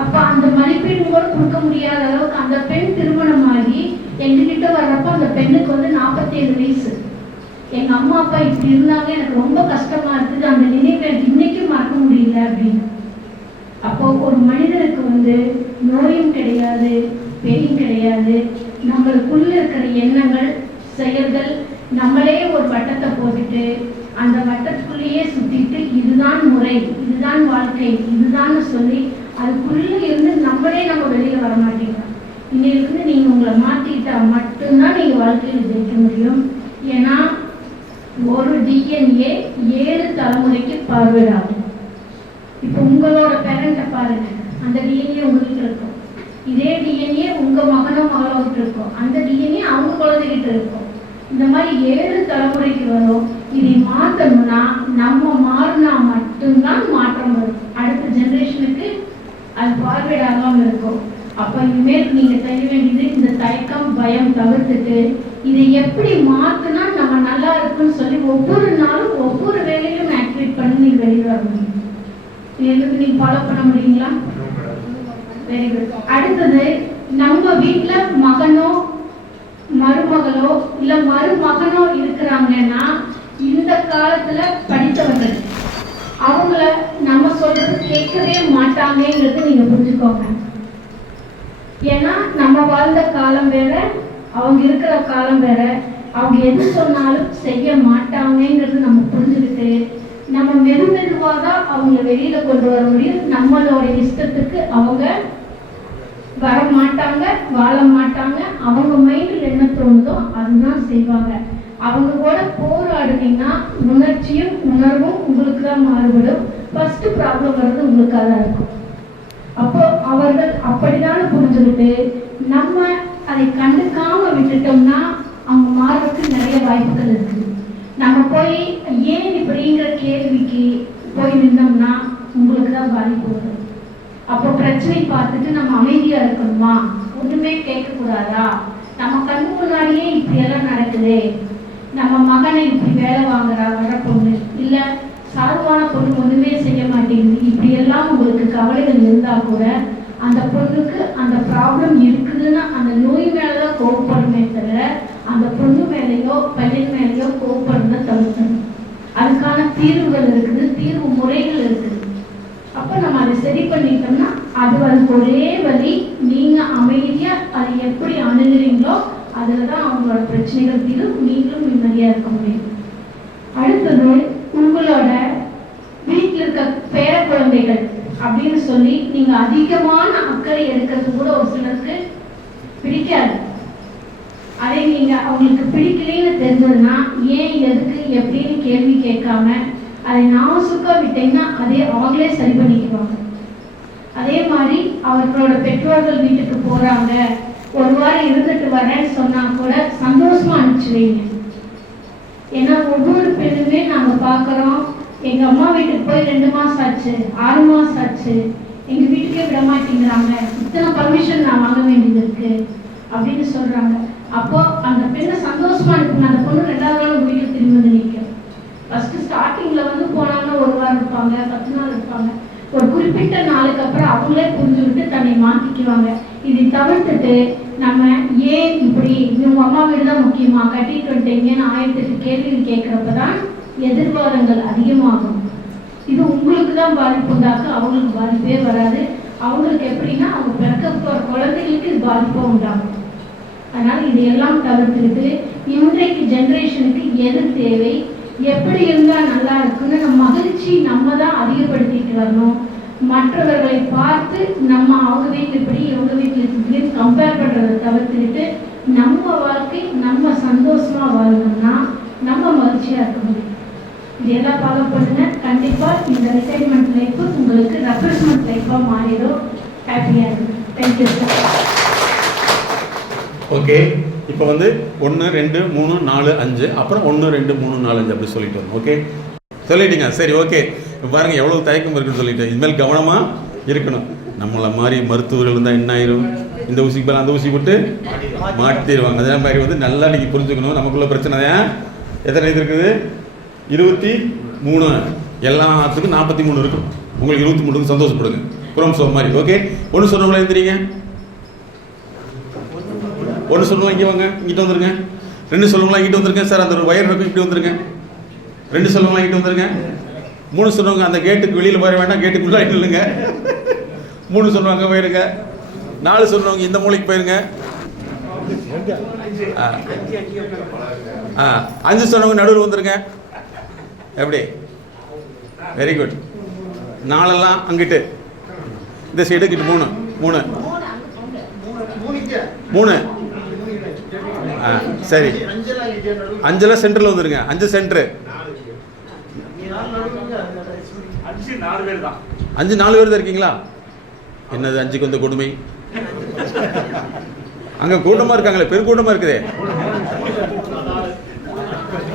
அப்போ அந்த மதிப்பெண் கூட கொடுக்க முடியாத அளவுக்கு அந்த பெண் திருமணமாகி எங்ககிட்ட வர்றப்ப அந்த பெண்ணுக்கு வந்து 47 வயசு. எங்கள் அம்மா அப்பா இப்படி இருந்தாங்க, எனக்கு ரொம்ப கஷ்டமா இருக்குது, அந்த நினைவை இன்னைக்கும் மறக்க முடியல அப்படின்னு. அப்போ ஒரு மனிதனுக்கு வந்து நோயும் கிடையாது, பெயும் கிடையாது, நம்மளுக்குள்ள இருக்கிற எண்ணங்கள் செயல்கள் நம்மளே ஒரு வட்டத்தை போட்டுட்டு அந்த வட்டத்துக்குள்ளேயே சுத்திட்டு இதுதான் முறை, இதுதான் வாழ்க்கை, இதுதான் சொல்லி அதுக்குள்ள இருந்து நம்ம வெளியில வர மாட்டேங்கிறோம். இன்னைக்கு நீங்க உங்களை மாத்திக்கிட்டா மட்டும்தான் நீங்க வாழ்க்கையில் ஜெயிக்க முடியும். ஏன்னா ஒரு டிஎன்ஏ 7 தலைமுறைக்கு பார்வையாகும். இப்போ உங்களோட பேரண்ட்டை பாருங்க, அந்த டிஎன்ஏ உங்களுக்கு இருக்கும், இதே டிஎன்ஏ உங்க மகனோ மகளோட்டு இருக்கும், அந்த டிஎன்ஏ அவங்க குழந்தைகிட்ட இருக்கும். இந்த மாதிரி 7 தலைமுறைக்கு வரும். இதை மாற்றணும்னா நம்ம மாறினா மட்டும்தான் மாற்றம் வரும். அடுத்த ஜெனரேஷனுக்கு அது பார்வையாகாமல் இருக்கும். அப்போ இனிமேல் நீங்க செய்ய வேண்டியது இந்த தயக்கம் பயம் தவிர்த்துட்டு இதை எப்படி மாற்றினா நம்ம நல்லா இருக்குன்னு சொல்லி ஒவ்வொரு நாளும் ஒவ்வொரு வேலையும் ஆக்டிவேட் பண்ணி நீங்க வெளியே வர முடியும். எதுக்கு நீங்க ஃபாலோ பண்ண முடியுங்களா? Very good. அடுத்தது, நம்ம வீட்டுல மகனோ மருமகளோ இல்ல மருமகனோ இருக்கிறாங்கன்னா இந்த காலத்துல படித்தவர்கள் அவங்கள நம்ம சொல்றது கேட்கவே மாட்டாங்கங்கிறது நீங்க புரிஞ்சுக்கோங்க. ஏன்னா நம்ம வாழ்ந்த காலம் வேற, அவங்க இருக்கிற காலம் வேற. அவங்க எது சொன்னாலும் செய்ய மாட்டாங்கங்கிறது நம்ம புரிஞ்சுக்கிட்டு நம்ம மெதுவாக தான் அவங்களை வெளியில கொண்டு வர முடியும். நம்மளோட இஷ்டத்துக்கு அவங்க வர மாட்டாங்க, வாழ மாட்டாங்க. அவங்க மைண்டில் என்ன தோணுதோ அதுதான் செய்வாங்க. அவங்க கூட போராடுனீங்கன்னா உணர்ச்சியும் உணர்வும் உங்களுக்கு தான் மாறுபடும். ஃபர்ஸ்ட் ப்ராப்ளம் வர்றது உங்களுக்காக தான் இருக்கும். அப்போ அவர்கள் அப்படிதான் புரிஞ்சுக்கிட்டு நம்ம அதை கண்டுக்காம விட்டுட்டோம்னா அவங்க மாறுறதுக்கு நிறைய வாய்ப்புகள் இருக்குது. நம்ம போய் ஏன் இப்படிங்கிற கேள்விக்கு போய் நின்றோம்னா உங்களுக்கு தான் பாதிப்பு வரும். அப்போ பிரச்சனை பார்த்துட்டு நம்ம அமைதியா இருக்கணுமா, ஒண்ணுமே கேட்கக்கூடாதா, நம்ம கண்ணு முன்னாடியே இப்படி எல்லாம் நடக்குது, நம்ம மகனை இப்படி வேலை வாங்குறா வர பொண்ணு, இல்ல சாதுவான பொண்ணு ஒண்ணுமே செய்ய மாட்டேங்குது, இப்படி எல்லாம் உங்களுக்கு கவலைகள் இருந்தா கூட அந்த பொண்ணுக்கு அந்த ப்ராப்ளம் இருக்குதுன்னு அந்த நோய் மேலதான் கோவப்படுமே தவிர அந்த பொண்ணு மேலேயோ பையன் மேலேயோ கோவப்படுறத தவிர்க்கணும். அதுக்கான தீர்வுகள் இருக்குது, தீர்வு முறைகள் இருக்குது. அப்ப நம்ம அதை சரி பண்ணிட்டோம்னா அது அதுக்கு ஒரே வழி, நீங்க அமைதியா அதை எப்படி அணுகிறீங்களோ அதுலதான் அவங்களோட பிரச்சனைகள் தீரும், நீங்களும் நிம்மதியா இருக்க முடியும். அடுத்தது, உங்களோட வீட்டில் இருக்க பேர குழந்தைகள் அப்படின்னு சொல்லி நீங்க அதிகமான அக்கறை எடுக்கிறது கூட ஒரு சிலருக்கு பிடிக்காது. அதை நீங்க அவங்களுக்கு பிடிக்கலன்னு தெரிஞ்சதுன்னா ஏன் எதுக்கு எப்படின்னு கேள்வி கேட்காம அதை நாசுக்கா விட்டீங்கன்னா அதே அவங்களே சரி பண்ணிக்குவாங்க. அதே மாதிரி அவர்களோட பெற்றோர்கள் வீட்டுக்கு போறாங்க, ஒரு வாரம் இருந்துட்டு வரேன்னு சொன்னா கூட சந்தோஷமா அனுப்பிச்சுவீங்க. ஏன்னா ஒவ்வொரு பெண்ணுமே நாங்க பாக்குறோம், எங்க அம்மா வீட்டுக்கு போய் 2 மாசம் ஆச்சு, 6 மாசம் ஆச்சு, எங்க வீட்டுக்கே விட மாட்டேங்கிறாங்க, இத்தனை பர்மிஷன் நான் வாங்க வேண்டியது இருக்கு அப்படின்னு சொல்றாங்க. அப்போ அந்த பெண்ணை சந்தோஷமா இருக்குங்க. அந்த பொண்ணு 2வது நாள் வீட்டுக்கு திரும்பி வந்து நிற்கும். ஃபர்ஸ்ட் ஸ்டார்டிங்ல வந்து போனாங்கன்னா 1 வாரம் இருப்பாங்க, 10 நாள் இருப்பாங்க. ஒரு குறிப்பிட்ட நாளுக்கு அப்புறம் அவங்களே புரிஞ்சுக்கிட்டு தன்னை மாத்திக்குவாங்க. இதை தவிர்த்துட்டு நம்ம ஏன் இப்படி உங்க அம்மா வீடு தான் முக்கியமா, கட்டிட்டு வந்துட்டீங்கன்னு 1008 கேள்விகள் கேட்கறப்பதான் எதிர்வாதங்கள் அதிகமாகும். இது உங்களுக்கு தான் பாதிப்பு உண்டாக்கு, அவங்களுக்கு பாதிப்பே வராது. அவங்களுக்கு எப்படின்னா அவங்க பிறக்க போற குழந்தைகளுக்கு இது பாதிப்பா உண்டாகும். அதனால இதையெல்லாம் தவிர்த்துக்கிட்டு இன்றைக்கு ஜெனரேஷனுக்கு எது தேவை, எப்படி இருந்தா நல்லா இருக்குன்னு நம்ம மகிழ்ச்சி நம்ம தான் அதிகப்படுத்திட்டு வரணும். மற்றவர்களை பார்த்து நம்ம அவங்க வீட்டில் இப்படி இவங்க வீட்டில் இப்படின்னு கம்பேர் பண்றதை தவிர்த்துக்கிட்டு நம்ம வாழ்க்கை நம்ம சந்தோஷமா வாழணும்னா நம்ம மகிழ்ச்சியா இருக்க முடியும். இதெல்லாம் ஃபாலோ பண்ணுங்க. கண்டிப்பா இந்த ரிட்டைர்மெண்ட் லைஃப் உங்களுக்கு ரெஃப்ரெஷ்மெண்ட் லைஃபா மாறிடும். ஹாப்பியா இருக்கும். Thank you sir. ஓகே, இப்போ வந்து 1 2 3 4 5 அப்புறம் 1 2 3 4 5 அப்படி சொல்லிட்டு வரும். ஓகே, சொல்லிட்டீங்க. சரி, ஓகே. இப்போ பாருங்க எவ்வளவு தயக்கம் இருக்குன்னு சொல்லிட்டு இனிமேல் கவனமா இருக்கணும். நம்மளை மாதிரி மருத்துவர்கள் இருந்தால் என்ன ஆயிரும், இந்த ஊசிக்கு மேலே அந்த ஊசி போட்டு மாட்டிடுவாங்க. அதே மாதிரி வந்து நல்லா நீங்கள் புரிஞ்சுக்கணும். நமக்குள்ள பிரச்சனை எத்தனை இது இருக்குது? 23. எல்லாத்துக்கும் 43 இருக்கும். உங்களுக்கு 23 சந்தோஷப்படுங்க. குரோமோசோம் மாதிரி. ஓகே, ஒன்று சொன்னவங்களா எழுந்திரிங்க. 1 சொல்லுவாங்க, இங்கே வாங்க, இங்கிட்ட வந்துருங்க. 2 சொல்லுவாங்களா, இங்கிட்ட வந்துருங்க. சார் அந்த ஒரு வயர் இருக்கும், இப்படி வந்துருங்க. 2 சொல்லுவாங்களா, இங்கிட்ட வந்துருங்க. 3 சொல்லுவாங்க, அந்த கேட்டுக்கு வெளியில் போயிட வேண்டாம், கேட்டுக்குள்ளே இல்லைங்க. 3 சொல்லுவாங்க, போயிருங்க. 4 சொல்லுவாங்க, இந்த மூளைக்கு போயிருங்க. 5 சொன்னவங்க நடுவில் வந்துருங்க. எப்படி? Very good. 4 எல்லாம் அங்கிட்டு, இந்த சைடு கிட்ட 3 சரி. 5 சென்டர்ல வந்துருங்க. 5 சென்டர். 5 4 பேர் தான். 5 4 பேர் தான் இருக்கீங்களா? என்னது 5க்கு வந்த கொடுமை? அங்க கூட்டமா இருக்காங்களே, பெருக்கூட்டமா இருக்குதே.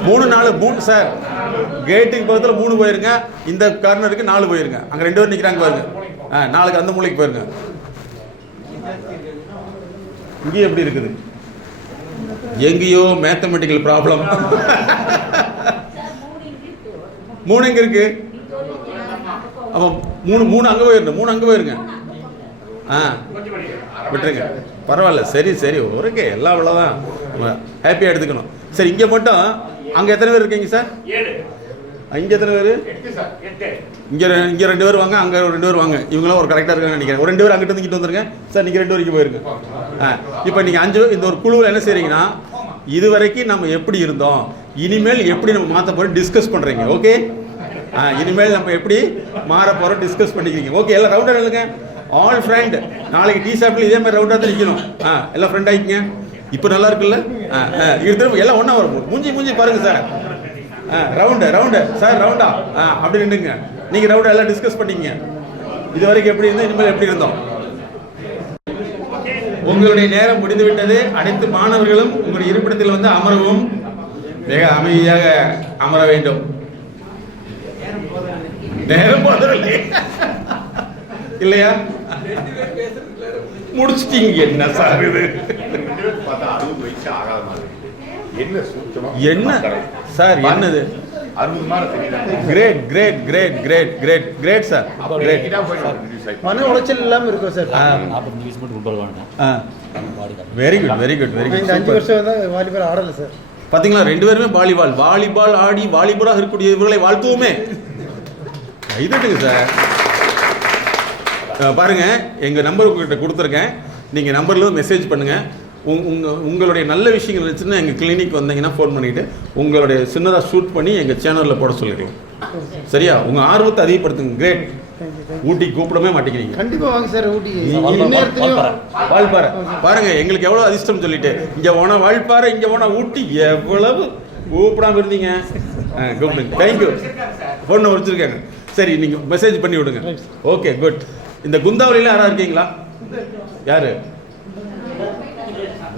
3 4 3 சார். கேட்டுக்கு பக்கத்தில் 3 போயிருங்க. இந்த கார்னருக்கு 4 போயிருங்க. அங்க 2 பேர் நிக்கிறாங்க பாருங்க. 4க்கு அந்த மூலைக்கு போயிருங்க. இங்கே எப்படி இருக்குது? எங்கேயோ மேத்தமெட்டிக்கல் ப்ராப்ளம். 3 எங்க இருக்கு? அப்போ 3 அங்கே போயிருங்க. 3 அங்கே போயிருங்க. விட்டுருங்க, பரவாயில்ல. சரி சரி, ஓகே, எல்லாம் அவ்வளோதான். ஹாப்பியாக எடுத்துக்கணும். சரி, இங்கே மட்டும் அங்கே எத்தனை பேர் இருக்கீங்க சார்? 7. இங்கே எத்தனை பேர்? 8 சார். 8. இங்கே 2 பேர் வாங்க, அங்கே 2 பேர் வாங்க. இவங்களாம் ஒரு கரெக்டாக இருக்காங்கன்னு நினைக்கிறேன். ஒரு 2 பேர் அங்கிட்டு இங்கிட்டு வந்துருங்க சார். நீங்கள் 2 வரைக்கும் போயிருங்க. இப்போ நீங்கள் 5 இந்த ஒரு குழுவில் என்ன செய்றீங்கன்னா, இது வரைக்கும் நம்ம எப்படி இருந்தோம், இனிமேல் எப்படி நம்ம மாற்ற போகிறோம் டிஸ்கஸ் பண்ணுறீங்க. ஓகே, இனிமேல் நம்ம எப்படி மாற போகிறோம் டிஸ்கஸ் பண்ணிக்கிறீங்க. ஓகே, எல்லாம் ரவுண்டாக இல்லைங்க. All friend. நாளைக்கு டீ ஷாப்பில் இதே மாதிரி ரவுண்டாக தான் நிற்கணும். எல்லாம் ஃப்ரெண்ட் ஆகிக்குங்க. இப்போ நல்லா இருக்குல்ல? இது திரும்ப எல்லாம் ஒன்றா வரும். மூஞ்சி பாருங்க சார். ரவுண்டு சார், ரவுண்டா அப்படி நின்றுங்க. நீங்கள் ரவுண்டா எல்லாம் டிஸ்கஸ் பண்ணிங்க. இது வரைக்கும் எப்படி இருந்தோம், இனிமேல் எப்படி இருந்தோம். உங்களுடைய நேரம் முடிந்து விட்டது. அனைத்து மாணவர்களும் உங்களுடைய இருப்பிடத்தில் வந்து அமரவும், மிக அமைதியாக அமர வேண்டும். நேரம் போதவில்லை இல்லையா? முடிச்சிட்டீங்க. என்ன சார் இது? என்ன சார் என்னது? Great sir. மன உளைச்சல் இல்லாமல் இருக்கும் சார். Very good. 5 வருஷம் தான் வாலிபால் ஆடலை சார். பார்த்தீங்களா, 2 பேருமே வாலிபால் ஆடி வாலிபராக இருக்கக்கூடிய இவர்களை வாழ்த்துவோமே. இதுட்டுங்க சார். பாருங்க, எங்கள் நம்பர் உங்கள்கிட்ட கொடுத்துருக்கேன். நீங்கள் நம்பரில் மெசேஜ் பண்ணுங்கள். உங்களுடைய நல்ல விஷயங்கள் இருந்துச்சுன்னா எங்கள் கிளினிக் வந்தீங்கன்னா ஃபோன் பண்ணிவிட்டு உங்களுடைய சின்னதாக ஷூட் பண்ணி எங்கள் சேனலில் போட சொல்லிக்கலாம். சரியா? உங்கள் ஆர்வத்தை அதிகப்படுத்துங்க. கிரேட். ஊட்டி கூப்பிடவே மாட்டேங்கிறீங்க. கண்டிப்பாக வாங்க சார். ஊட்டி வால்பாறை பாருங்க, எங்களுக்கு எவ்வளோ அதிர்ஷ்டம் சொல்லிட்டு. இங்கே போனால் வால்பாறை, இங்கே போனால் ஊட்டி, எவ்வளவு கூப்பிடாமல் இருந்தீங்க. கூப்பிடுங்க. தேங்க்யூ. ஃபோன் வச்சுருக்காங்க. சரி, நீங்கள் மெசேஜ் பண்ணி விடுங்க. Okay, good. இந்த குந்தாவளியில் யாராவது இருக்கீங்களா? யாரு?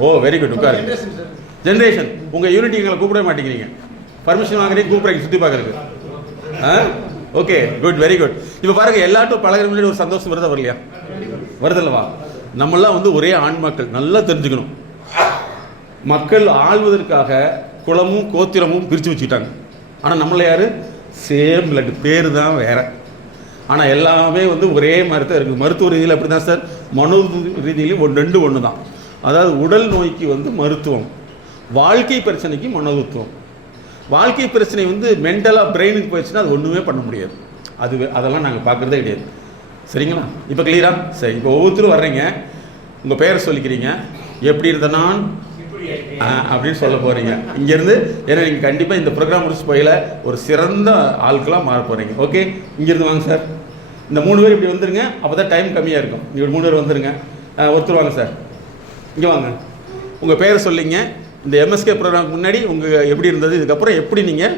ஓ, வெரி குட். உட்காரு. ஜென்ரேஷன். உங்கள் யூனிட்டி எங்களை கூப்பிடவே மாட்டேங்கிறீங்க. பர்மிஷன் வாங்குறீங்க, கூப்பிட்றீங்க சுற்றி பார்க்குறதுக்கு. Okay, good, very good. இப்போ பாருங்கள், எல்லாட்டும் பழகிற முன்னாடி ஒரு சந்தோஷம் வருதா வரலையா? வருதில்லவா? நம்மளாம் வந்து ஒரே ஆண் மக்கள். நல்லா தெரிஞ்சுக்கணும். மக்கள் ஆள்வதற்காக குலமும் கோத்திரமும் பிரித்து வச்சுக்கிட்டாங்க. ஆனால் நம்மள யார்? சேம் பிளட், பேர் தான் வேற. ஆனால் எல்லாமே வந்து ஒரே மாதிரி தான் இருக்குது. மருத்துவ ரீதியில் அப்படி தான் சார். மனோ ரீதியிலையும் 2 ஒன்று தான். அதாவது உடல் நோய்க்கு வந்து மருத்துவம், வாழ்க்கை பிரச்சனைக்கு மனோதத்துவம். வாழ்க்கை பிரச்சனை வந்து மென்டலாக பிரெயினுக்கு போயிடுச்சுன்னா அது ஒன்றுமே பண்ண முடியாது. அதெல்லாம் நாங்கள் பார்க்குறதே கிடையாது. சரிங்களா? இப்போ கிளியரா? சரி, இப்போ ஒவ்வொருத்தரும் வர்றீங்க, உங்கள் பெயரை சொல்லிக்கிறீங்க. எப்படி இருந்த நான் அப்படின்னு சொல்ல போகிறீங்க இங்கேருந்து. ஏன்னா நீங்கள் கண்டிப்பாக இந்த ப்ரோக்ராம் முடிச்சு போயில ஒரு சிறந்த ஆட்களாக மாற போகிறீங்க. ஓகே, இங்கேருந்து வாங்க சார். இந்த 3 பேர் இப்படி வந்துருங்க. அப்போ தான் டைம் கம்மியாக இருக்கும். இங்கே 3 பேர் வந்துருங்க. ஒருத்தர் வாங்க சார். இங்கே வாங்க. உங்கள் பேரை சொல்லிங்க. இந்த எம்எஸ்கே ப்ரோக்ராமுக்கு முன்னாடி உங்கள் எப்படி இருந்தது, இதுக்கப்புறம் எப்படி நீங்கள்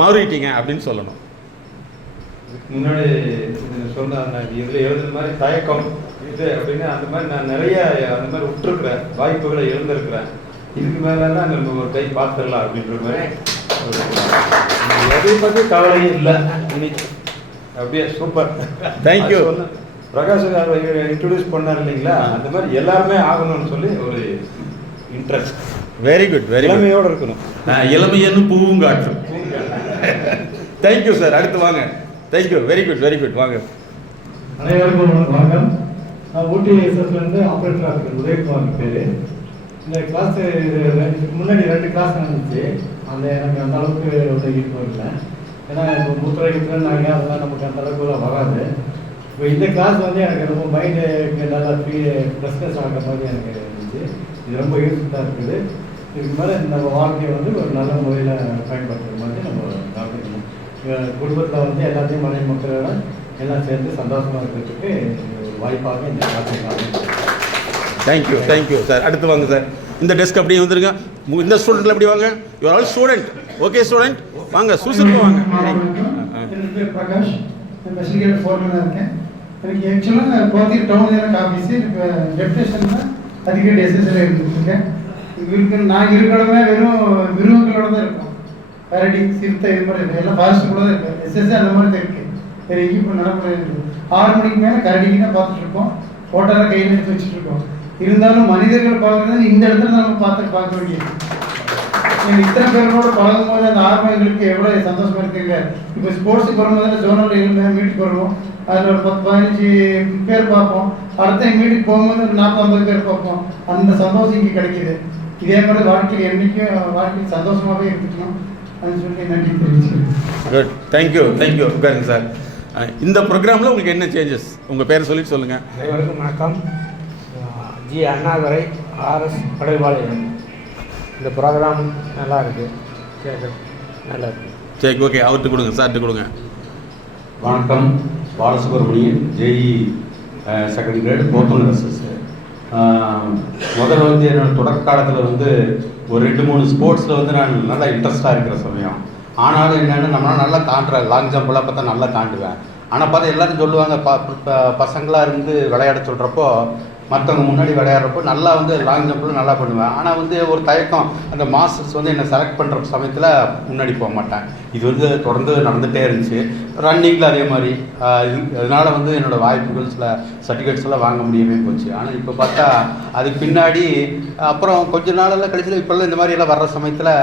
மாறிட்டீங்க அப்படின்னு சொல்லணும். முன்னாடி சொன்ன இதில் எழுதுன மாதிரி தயக்கம் இது அப்படின்னு அந்த மாதிரி நான் நிறைய அந்த மாதிரி விட்டுருக்குறேன். வாய்ப்புகளை எழுந்திருக்கிறேன். இதுக்கு மேலாம் நம்ம ஒரு கை பார்த்துடலாம் அப்படின்ற மாதிரி எதை பற்றி கவலையும் இல்லை. அப்படியே சூப்பர். தேங்க்யூ. பிரகாஷ் இன்ட்ரோடியூஸ் பண்ணார் இல்லைங்களா, அந்த மாதிரி எல்லாருமே ஆகணும்னு சொல்லி ஒரு இன்ட்ரெஸ்ட். Very good. வெரி இளமையோடு இருக்கணும். இளமையன்னு பூங்காற்று. Thank you sir. அடுத்து வாங்க. தேங்க்யூ. Very good. வாங்க. அனைவருக்கும் வணக்கம். நான் ஊட்டி எஸ்எஸ்லேருந்து ஆப்ரேட்டராக இருக்கேன். உதயகுமார் பேர். இந்த கிளாஸ் இதுக்கு முன்னாடி 2 கிளாஸ் நடந்துச்சு. எனக்கு அந்த அளவுக்கு ஒரு ஈடுபாடு இல்லை. ஏன்னா இப்போ முத்திரைக்குனாங்க, அதெல்லாம் நமக்கு அந்த அளவுக்கு வராது. இப்போ இந்த கிளாஸ் வந்து எனக்கு ரொம்ப மைண்டுக்கு நல்லா ஃப்ரெஷ்னஸ் ஆகிற மாதிரி எனக்கு இருந்துச்சு. இது ரொம்ப யூஸ்ஃபுல்லாக இருக்குது. இதுக்கு மேலே நம்ம வாழ்க்கையை வந்து ஒரு நல்ல முறையில் பயன்படுத்துகிற மாதிரி நம்ம நடந்துக்கணும். குடும்பத்தில் வந்து எல்லாத்தையும் மனைவி மக்களோட எல்லாம் சேர்ந்து சந்தோஷமாக இருக்கிறதுக்கு ஒரு வாய்ப்பாக இந்த கிளாஸ். Thank you sir. அடுத்து வாங்க சார். இந்த டெஸ்க் அப்படியே வந்துருங்க. இந்த ஸ்டூடெண்ட்ல அப்படி வாங்க. You are all student. Okay student, வாங்க சுறுசுறுப்பாக வாங்க. பிரகாஷ், ஸ்பெஷல் ஃபோர்மேனாக இருக்கேன். எனக்கு ஆக்சுவலாக கோத்தகிரி டவுன் எனக்கு ஆஃபீஸு. எனக்கு டெப்டேஷனில் அதிக எஸ்எஸ்எல் இருந்துருக்கேன். இவருக்கு நான் இருக்கிறடமே வெறும் விருவங்களோட தான் இருக்கும். கரடி, சிறுத்தை, இது மாதிரி எல்லாம் ஃபாரஸ்ட் கூட தான் இருக்குது. எஸ்எஸ்எல் அந்த மாதிரி தான் இருக்குது. வேறு எங்கேயும் இப்போ நடமுறை 6 மணிக்கு மேலே கரடிக்கு தான் பார்த்துட்டு இருக்கோம். ஃபோட்டோலாம் கையில் எடுத்து வச்சுட்டு இருக்கோம். இருந்தாலும் மனிதர்கள் பார்க்குறது இந்த இடத்துல நம்ம பார்க்க வேண்டியது. இத்தனை பேரோட பழகும் போது அந்த ஆர்வம் எங்களுக்கு எவ்வளோ சந்தோஷமா இருக்குங்க. இப்போ ஸ்போர்ட்ஸுக்கு வரும்போது ஜோனல் 7 மீட்டுக்கு வருவோம். அதில் ஒரு 10-15 பேர் பார்ப்போம். அடுத்த மீட்டுக்கு போகும்போது ஒரு 40-50 பேர் பார்ப்போம். அந்த சந்தோஷம் இங்கே கிடைக்கிது. இதே மாதிரி வாழ்க்கையில் என்றைக்கும் வாழ்க்கையில் சந்தோஷமாகவே இருக்கணும் அப்படின்னு சொல்லி நன்றி தெரிவிச்சுக்கிறேன். குட். தேங்க்யூ. உட்காருங்க சார். இந்த ப்ரோக்ராமில் உங்களுக்கு என்ன சேஞ்சஸ் உங்கள் பேரை சொல்லிட்டு சொல்லுங்கள். அனைவருக்கும் வணக்கம். G Annadurai, RS Padaipalayam. இந்த ப்ரோக்ராம் நல்லா இருக்குது, கேட்க நல்லா இருக்குது. சரி, ஓகே, அவர்கிட்ட கொடுங்க, சார்கிட்ட கொடுங்க. வணக்கம், பாலசுப்ரமணியன், ஜேஇ செகண்ட் கிரேடு, போத்தன் எஸ்எஸ். முதல்ல வந்து என்னோடய தொடக்க காலத்தில் வந்து ஒரு 2-3 ஸ்போர்ட்ஸில் வந்து நான் நல்லா இன்ட்ரெஸ்டாக இருக்கிற சமயம். ஆனாலும் என்னென்னா நம்மளால் நல்லா தாண்டுறேன், லாங் ஜம்ப்லாம் பார்த்தா நல்லா தாண்டுவேன். ஆனால் பார்த்தா எல்லோரும் சொல்லுவாங்க, பசங்களாக இருந்து விளையாட சொல்கிறப்போ, மற்றவங்க முன்னாடி விளையாடுறப்போ நல்லா வந்து லாங் ஜம்பில் நல்லா பண்ணுவேன். ஆனால் வந்து ஒரு தயக்கம், அந்த மாஸ்டர்ஸ் வந்து என்னை செலக்ட் பண்ணுற சமயத்தில் முன்னாடி போக மாட்டேன். இது வந்து தொடர்ந்து நடந்துகிட்டே இருந்துச்சு. ரன்னிங்கில் அதே மாதிரி அதனால் வந்து என்னோடய வாய்ப்புகள், சில சர்டிஃபிகேட்ஸ் எல்லாம் வாங்க முடியவே போச்சு. ஆனால் இப்போ பார்த்தா அதுக்கு பின்னாடி அப்புறம் கொஞ்ச நாளெல்லாம் கழிச்சு இப்போல்லாம் இந்த மாதிரி எல்லாம் வர்ற சமயத்தில்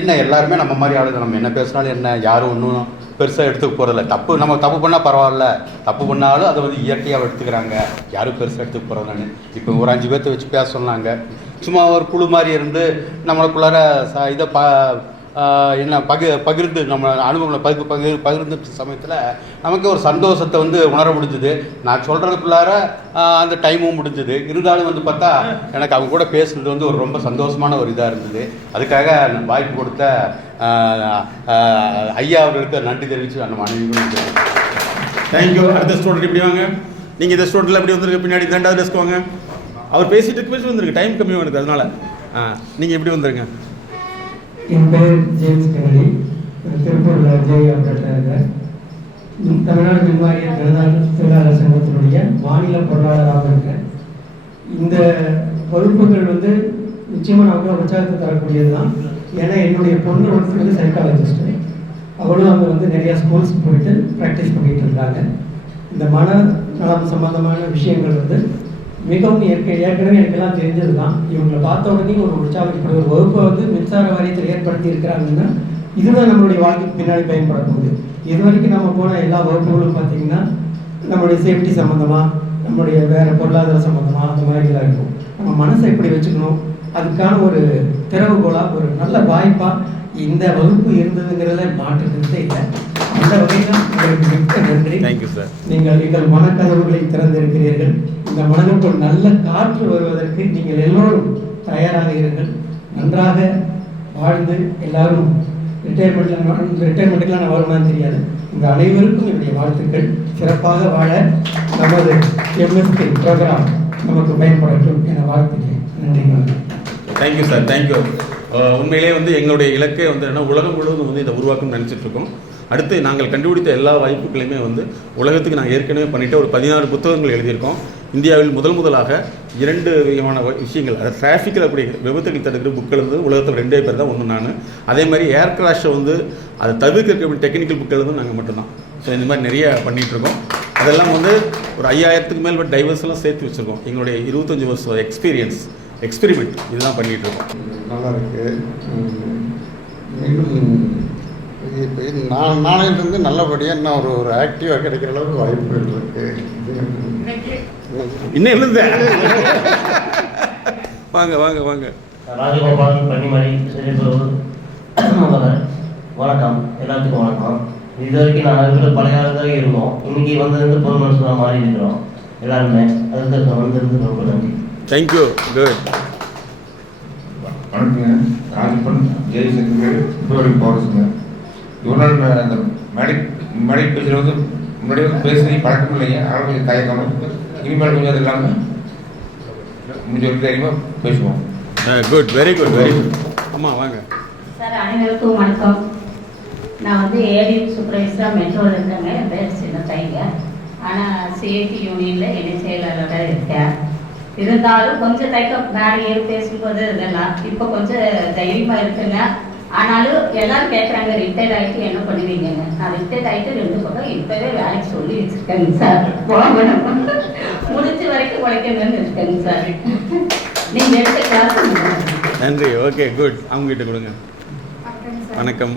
என்ன எல்லாருமே நம்ம மாதிரி ஆளுங்க, நம்ம என்ன பேசினாலும் என்ன, யாரும் ஒன்றும் பெருசாக எடுத்துக்க போகிறதில்ல. நம்ம தப்பு பண்ணால் பரவாயில்ல, தப்பு பண்ணாலும் அதை வந்து இயற்கையாக எடுத்துக்கிறாங்க, யாரும் பெருசாக எடுத்துக்க போகிறதில்லன்னு. இப்போ ஒரு 5 பேர்த்த வச்சு பேச சொன்னாங்க, சும்மா ஒரு குழு மாதிரி இருந்து நம்மளுக்குள்ளார இதை என்ன பகிர்ந்து நம்ம அனுபவங்களை பகிர்ந்து சமயத்தில் நமக்கு ஒரு சந்தோஷத்தை வந்து உணர முடிஞ்சுது. நான் சொல்கிறதுக்குள்ளார அந்த டைமும் முடிஞ்சுது. இருந்தாலும் வந்து பார்த்தா எனக்கு அவங்க கூட பேசுனது வந்து ஒரு ரொம்ப சந்தோஷமான ஒரு இதாக இருந்தது. அதுக்காக வாய்ப்பு கொடுத்த ஐயா அவர்களுக்கு நன்றி தெரிவித்து அந்த மனைவியும் தேங்க்யூ. அடுத்த ஸ்டூடெண்ட் இப்படி வாங்க. நீங்கள் இந்த ஸ்டூடெண்ட்டில் எப்படி வந்துருக்கு, பின்னாடி 2வது டெஸ்க் வாங்க. அவர் பேசிட்டு வந்துருக்கு, டைம் கம்மியாக இருக்குது, அதனால் நீங்கள் எப்படி வந்துருங்க. என் பேர் ஜேம்ஸ் கெனடி, திருப்பூரில் ஜேஇ ஆப்ரேட்டராக இருக்கேன். தமிழ்நாடு மின்வாரிய தொழிலாளர் சங்கத்தினுடைய மாநில பொருளாளராக இருக்கேன். இந்த வகுப்புகள் வந்து நிச்சயமாக நமக்கு உற்சாகத்தை தரக்கூடியது தான். ஏன்னா என்னுடைய பொண்ணு வந்து சைக்காலஜிஸ்ட்டு, அவளும் அங்கே வந்து நிறையா ஸ்கூல்ஸ் போயிட்டு ப்ராக்டிஸ் பண்ணிகிட்டு இருக்காங்க. இந்த மனநலம் சம்பந்தமான விஷயங்கள் வந்து மிகவும் ஏற்கனவே எனக்கெல்லாம் தெரிஞ்சது தான். இவங்களை பார்த்த உடனே ஒரு உற்சாகம், இப்படி ஒரு வகுப்பை வந்து மின்சார வாரியத்தில் ஏற்படுத்தி இருக்கிறாங்கன்னா இதுதான் நம்மளுடைய வாழ்க்கைக்கு பின்னாடி பயன்பட போகுது. இது வரைக்கும் நம்ம போன எல்லா வகுப்புகளும் பார்த்திங்கன்னா நம்மளுடைய சேஃப்டி சம்மந்தமாக, நம்மளுடைய வேறு பொருளாதார சம்மந்தமாக அந்த மாதிரிலாம் இருக்கும். நம்ம மனசை எப்படி வச்சுக்கணும், அதுக்கான ஒரு திறவுகோலாக, ஒரு நல்ல வாய்ப்பாக இந்த வகுப்பு இருந்ததுங்கிறதுல மாற்றுக்கிறதே இல்லை. அந்த வகையில் உங்களுக்கு மிக்க நன்றி. Thank you sir. நீங்கள் எங்கள் மனக்கதவுகளை திறந்திருக்கிறீர்கள். இந்த மனதிற்குள் நல்ல காற்று வருவதற்கு நீங்கள் எல்லோரும் தயாராக இருங்கள். நன்றாக வாழ்ந்து எல்லாரும் ரிட்டையர்மெண்ட்டுக்கெலாம் நான் வருமானு தெரியாது. உங்கள் அனைவருக்கும் என்னுடைய வாழ்த்துக்கள். சிறப்பாக வாழ நமது எம்எஸ்கே ப்ரோக்ராம் நமக்கு பயன்படட்டும் என வாழ்த்துக்கிறேன். நன்றி. Thank you sir, thank you. உண்மையிலே வந்து எங்களுடைய இலக்கே வந்து என்ன, உலகம் முழுவதும் வந்து இதை உருவாக்கணும்னு நினச்சிட்ருக்கோம். அடுத்து நாங்கள் கண்டுபிடித்த எல்லா வாய்ப்புகளையுமே வந்து உலகத்துக்கு நாங்கள் ஏற்கனவே பண்ணிவிட்டு ஒரு 16 புத்தகங்கள் எழுதியிருக்கோம். இந்தியாவில் முதலாக 2 விதமான விஷயங்கள், அது டிராஃபிக்கில் அப்படி விபத்துகள் தடுக்கிற புக் எழுது உலகத்தில் 2 பேர் தான், ஒன்று நான். அதே மாதிரி ஏர் கிராஷை வந்து அதை தவிர்க்க டெக்னிக்கல் புக் எழுதும் நாங்கள் மட்டும்தான். ஸோ இந்த மாதிரி நிறைய பண்ணிகிட்ருக்கோம். அதெல்லாம் வந்து ஒரு 5000க்கு மேல் டைவர்ஸ் எல்லாம் சேர்த்து வச்சுருக்கோம். எங்களுடைய 25 வருஷம் எக்ஸ்பெரிமெண்ட் இதுதான் பண்ணிகிட்ருக்கோம். நல்லா இருக்குது. மீண்டும் இப்போ நாளையிலிருந்து நல்லபடியாக இன்னும் ஒரு ஆக்டிவாக கிடைக்கிற அளவுக்கு வாய்ப்புகள் இருக்குது. இன்னும் எழுந்த வாங்க வாங்க வாங்க. ராஜகோபால், பன்னிமலை, சிறிபுரம். வணக்கம், எல்லாத்துக்கும் வணக்கம். இது வரைக்கும் நான் இருக்கிற பழையாளதாக இருந்தோம். இன்னைக்கு வந்து பொது மனுஷனாக மாறி இருக்கிறோம் எல்லாருமே. அதுக்கு வந்திருந்து ரொம்ப நன்றி. தேங்க்யூ. குட். வணக்கங்க, ராஜப்பன், ஜெய் செக்ரட்டரி, பிப்ரவரி போகிறதுங்க. இவ்வளோ அந்த மேடை பேசுகிற வந்து முன்னாடி வந்து பேசி பழக்கம் இல்லைங்க. அதனால் கொஞ்சம் தயக்கம். இனிமேல் கொஞ்சம் அது இல்லாமல் முடிஞ்ச ஒரு தைரியமாக பேசுவோம். Good, very good, very good. ஆமாம் வாங்க சார். அனைவருக்கும் வணக்கம். நான் வந்து ஏடி சூப்பர்வைசராக மெட்ரோவில் இருக்கேங்க. என் பேர் சின்ன தைங்க. ஆனால் சிஐடி யூனியனில் இணை செயலாளராக இருக்கேன். இருந்தாலும் கொஞ்சம் தயக்கம், மேலே ஏறி பேசும்போது இதெல்லாம் இப்போ கொஞ்சம் தைரியமாக இருக்குங்க. ஆனாலும் எல்லாரும் கேட்குறாங்க, ரிட்டையர்ட் ஆகிட்டு என்ன பண்ணுவீங்கன்னு. நான் ரிட்டையர்ட் ஆகிட்டு 2 பக்கம் இப்போவே வேலைக்கு சொல்லி வச்சுருக்கேங்க சார். போகணும், முடிஞ்ச வரைக்கும் உழைக்கணும்னு இருக்கேங்க சார். நீங்கள் எடுத்த கிளாஸ். நன்றி. Okay, good. அவங்ககிட்ட கொடுங்க. வணக்கம்.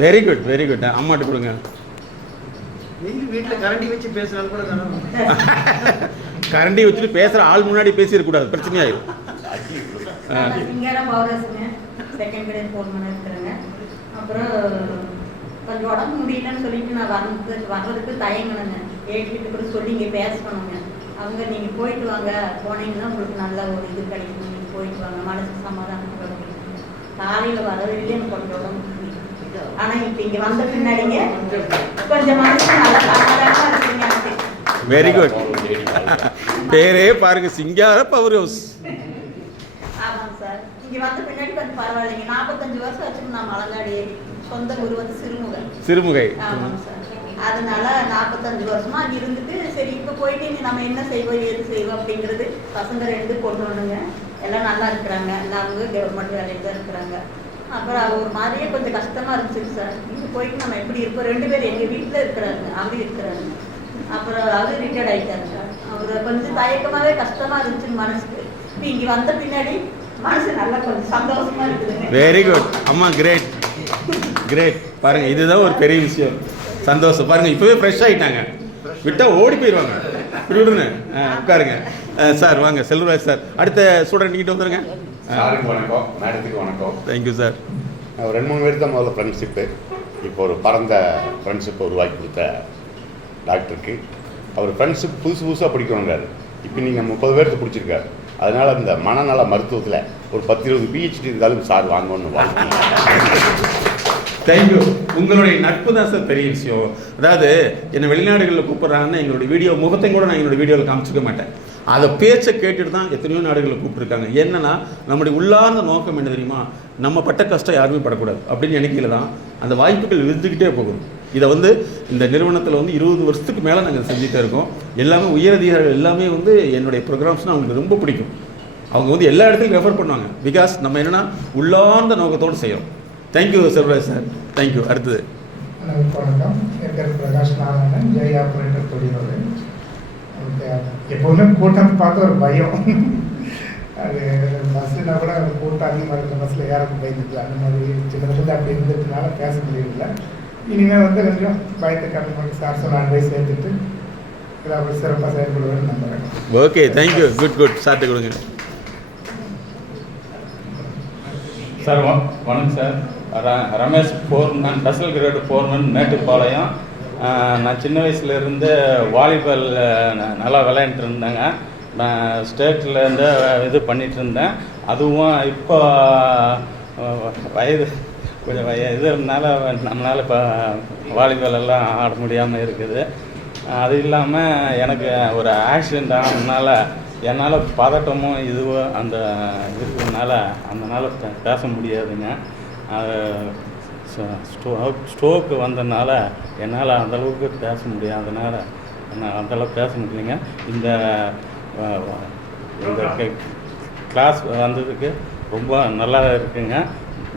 Very good, very good. அம்மாட்ட கொடுங்க. வீட்டில் கரண்டி வச்சு பேசுறாங்க கூட கரண்டி வச்சுட்டு பேசுகிற ஆள் முன்னாடி பேசிடக்கூடாது, பிரச்சனையாயிடும். சிங்காரம் பவரஸ்ங்க, செகண்ட் கிரேட் 4 மணி இருக்கிறேங்க. அப்புறம் கொஞ்சம் உடம்பு முடியலன்னு சொல்லிட்டு நான் வர்றதுக்கு தயங்கினேங்க. ஏடிக்கிட்ட கூட சொல்லி இங்கே பேசணுங்க. அவங்க நீங்கள் போயிட்டு வாங்க, போனீங்கன்னா உங்களுக்கு நல்ல ஒரு இது கிடைக்கும், நீங்கள் போயிட்டு வாங்க, மனசு சமாதானம் கிடைக்கும். காலையில் வரவில்லை எனக்கு கொஞ்சம் உடம்பு முடியும். ஆனால் இப்போ இங்கே வந்த பின்னாடிங்க கொஞ்சம் மனசு நல்லா சமாதானமாக இருக்குங்க. Very good. பேரே பாருங்க, சிங்கார பவர் ஹவுஸ். ஆமாங்க சார். இங்கே வந்த பின்னாடி கொஞ்சம் பரவாயில்லைங்க. 45 வருஷம் ஆச்சுங்க நான் மலங்காடி ஏறி. சொந்த ஊர் வந்து சிறுமுகை. ஆமாங்க சார். அதனால 45 வருஷமா அங்கே இருந்துட்டு சரி இப்போ போயிட்டு இங்கே நம்ம என்ன செய்வோம் ஏது செய்வோம் அப்படிங்கிறது. பசங்க 2 கொண்டு வரணுங்க, எல்லாம் நல்லா இருக்கிறாங்க. அவங்க கவர்மெண்ட் வேலையில் தான் இருக்கிறாங்க. அப்புறம் ஒரு மாதிரியே கொஞ்சம் கஷ்டமா இருந்துச்சு சார். இங்கே போயிட்டு நம்ம எப்படி இருப்போம். 2 பேர் எங்கள் வீட்டில் இருக்கிறாங்க, அவங்க இருக்கிறாங்க. அப்புறம் அவர் ரிட்டையர்ட் ஆகிட்டாங்க. அவர் கொஞ்சம் தயக்கமாகவே கஷ்டமா இருந்துச்சு மனசுக்கு. இப்போ இங்கே வந்த பின்னாடி மனசு நல்லா கொஞ்சம் சந்தோஷமா இருக்குதுங்க. வெரி குட் அம்மா, கிரேட் கிரேட். பாருங்க, இதுதான் ஒரு பெரிய விஷயம். சந்தோஷம். பாருங்க, இப்பவே ஃப்ரெஷ் ஆகிட்டாங்க. விட்டா ஓடி போயிடுவாங்க. விடுன்னு உட்காருங்க. சார் வாங்க, செல்வராஜ் சார். அடுத்த ஸ்டூடெண்ட் கிட்ட வந்துருங்க. சாருக்கு வணக்கம், மேடத்துக்கு வணக்கம். Thank you sir. 2-3 பேர் தான் முதல்ல ஃப்ரெண்ட்ஷிப்பு. இப்போ ஒரு பரந்த ஃப்ரெண்ட்ஷிப்பை உருவாக்கி கொடுத்த டாக்டருக்கு அவர் ஃப்ரெண்ட்ஷிப் புதுசாக பிடிக்கணுங்கிறாரு. இப்போ நீங்கள் 30 பேருக்கு பிடிச்சிருக்காரு. அதனால் இந்த மனநல மருத்துவத்தில் ஒரு 10-20 PhD இருந்தாலும் சார் வாங்கணும்னு வாழ்க்கை. தேங்க்யூ. உங்களுடைய நட்பு தான் சார் பெரிய விஷயம். அதாவது என்னை வெளிநாடுகளில் கூப்பிட்றாங்கன்னா எங்களுடைய வீடியோ முகத்தையும் கூட நான் என்னோடய வீடியோவில் காமிச்சிக்க மாட்டேன். அதை பேச்சை கேட்டுட்டு தான் எத்தனையோ நாடுகளில் கூப்பிட்டுருக்காங்க. என்னன்னா நம்முடைய உள்ளார்ந்த நோக்கம் என்ன தெரியுமா, நம்ம பட்ட கஷ்டம் யாருமே படக்கூடாது அப்படின்னு நினைக்கல தான் அந்த வாய்ப்புகள் விழுந்துக்கிட்டே போகும். இதை வந்து இந்த நிறுவனத்தில் வந்து 20 வருஷத்துக்கு மேலே நாங்கள் செஞ்சுட்டே இருக்கோம். எல்லாமே உயரதிகாரிகள் எல்லாமே வந்து என்னுடைய ப்ரோக்ராம்ஸ்னால் அவங்களுக்கு ரொம்ப பிடிக்கும். அவங்க வந்து எல்லா இடத்துலையும் ரெஃபர் பண்ணுவாங்க. பிகாஸ் நம்ம என்னென்னா உள்ளார்ந்த நோக்கத்தோடு செய்கிறோம். Thank you Selvaraj sir. தேங்க்யூ. அடுத்தது வணக்கம். என் பேர் பிரகாஷ் நாராயணன், ஜெய் ஆப்ரேட்டர் தொழிலோடு. எப்போதுமே கூட்டம் பார்த்து ஒரு பயம். அது பஸ்ஸுனா கூட கூட்டம் அதிகமாக இருக்கிற பஸ்ஸில் யாருக்கும் பயந்துக்கலாம். அந்த மாதிரி சின்னதில் அப்படி இருந்ததுனால பேச முடியல. இனிமேல் வந்து கொஞ்சம் பயத்தை கம்மி பண்ணி சார் சொன்ன அட்வைஸ் சேர்த்துட்டு ஏதாவது சிறப்பாக செயல்படுவேன்னு நம்புகிறேன். Okay, thank you. Good good. Chart கொடுங்க சார். வணக்கம் sir. Ramesh foreman, special grade foreman, Mettupalayam. நான் சின்ன வயசுலேருந்து வாலிபால் நல்லா விளையாண்டுட்டு இருந்தேங்க. நான் ஸ்டேட்லேருந்து இது பண்ணிகிட்டு இருந்தேன். அதுவும் இப்போ வயது கொஞ்சம் இதனால நம்மளால் இப்போ வாலிபால் எல்லாம் ஆட முடியாமல் இருக்குது. அது இல்லாமல் எனக்கு ஒரு ஆக்சிடெண்ட் ஆனதுனால என்னால் பதட்டமும் இதுவும் அந்த இருக்கிறதுனால அதனால் பேச முடியாதுங்க. ஸ்ட்ரோக்கு வந்ததுனால என்னால் அந்தளவுக்கு பேச முடியாதனால நான் அந்தளவுக்கு பேச முடியலைங்க. இந்த கிளாஸ் வந்ததுக்கு ரொம்ப நல்லா இருக்குங்க.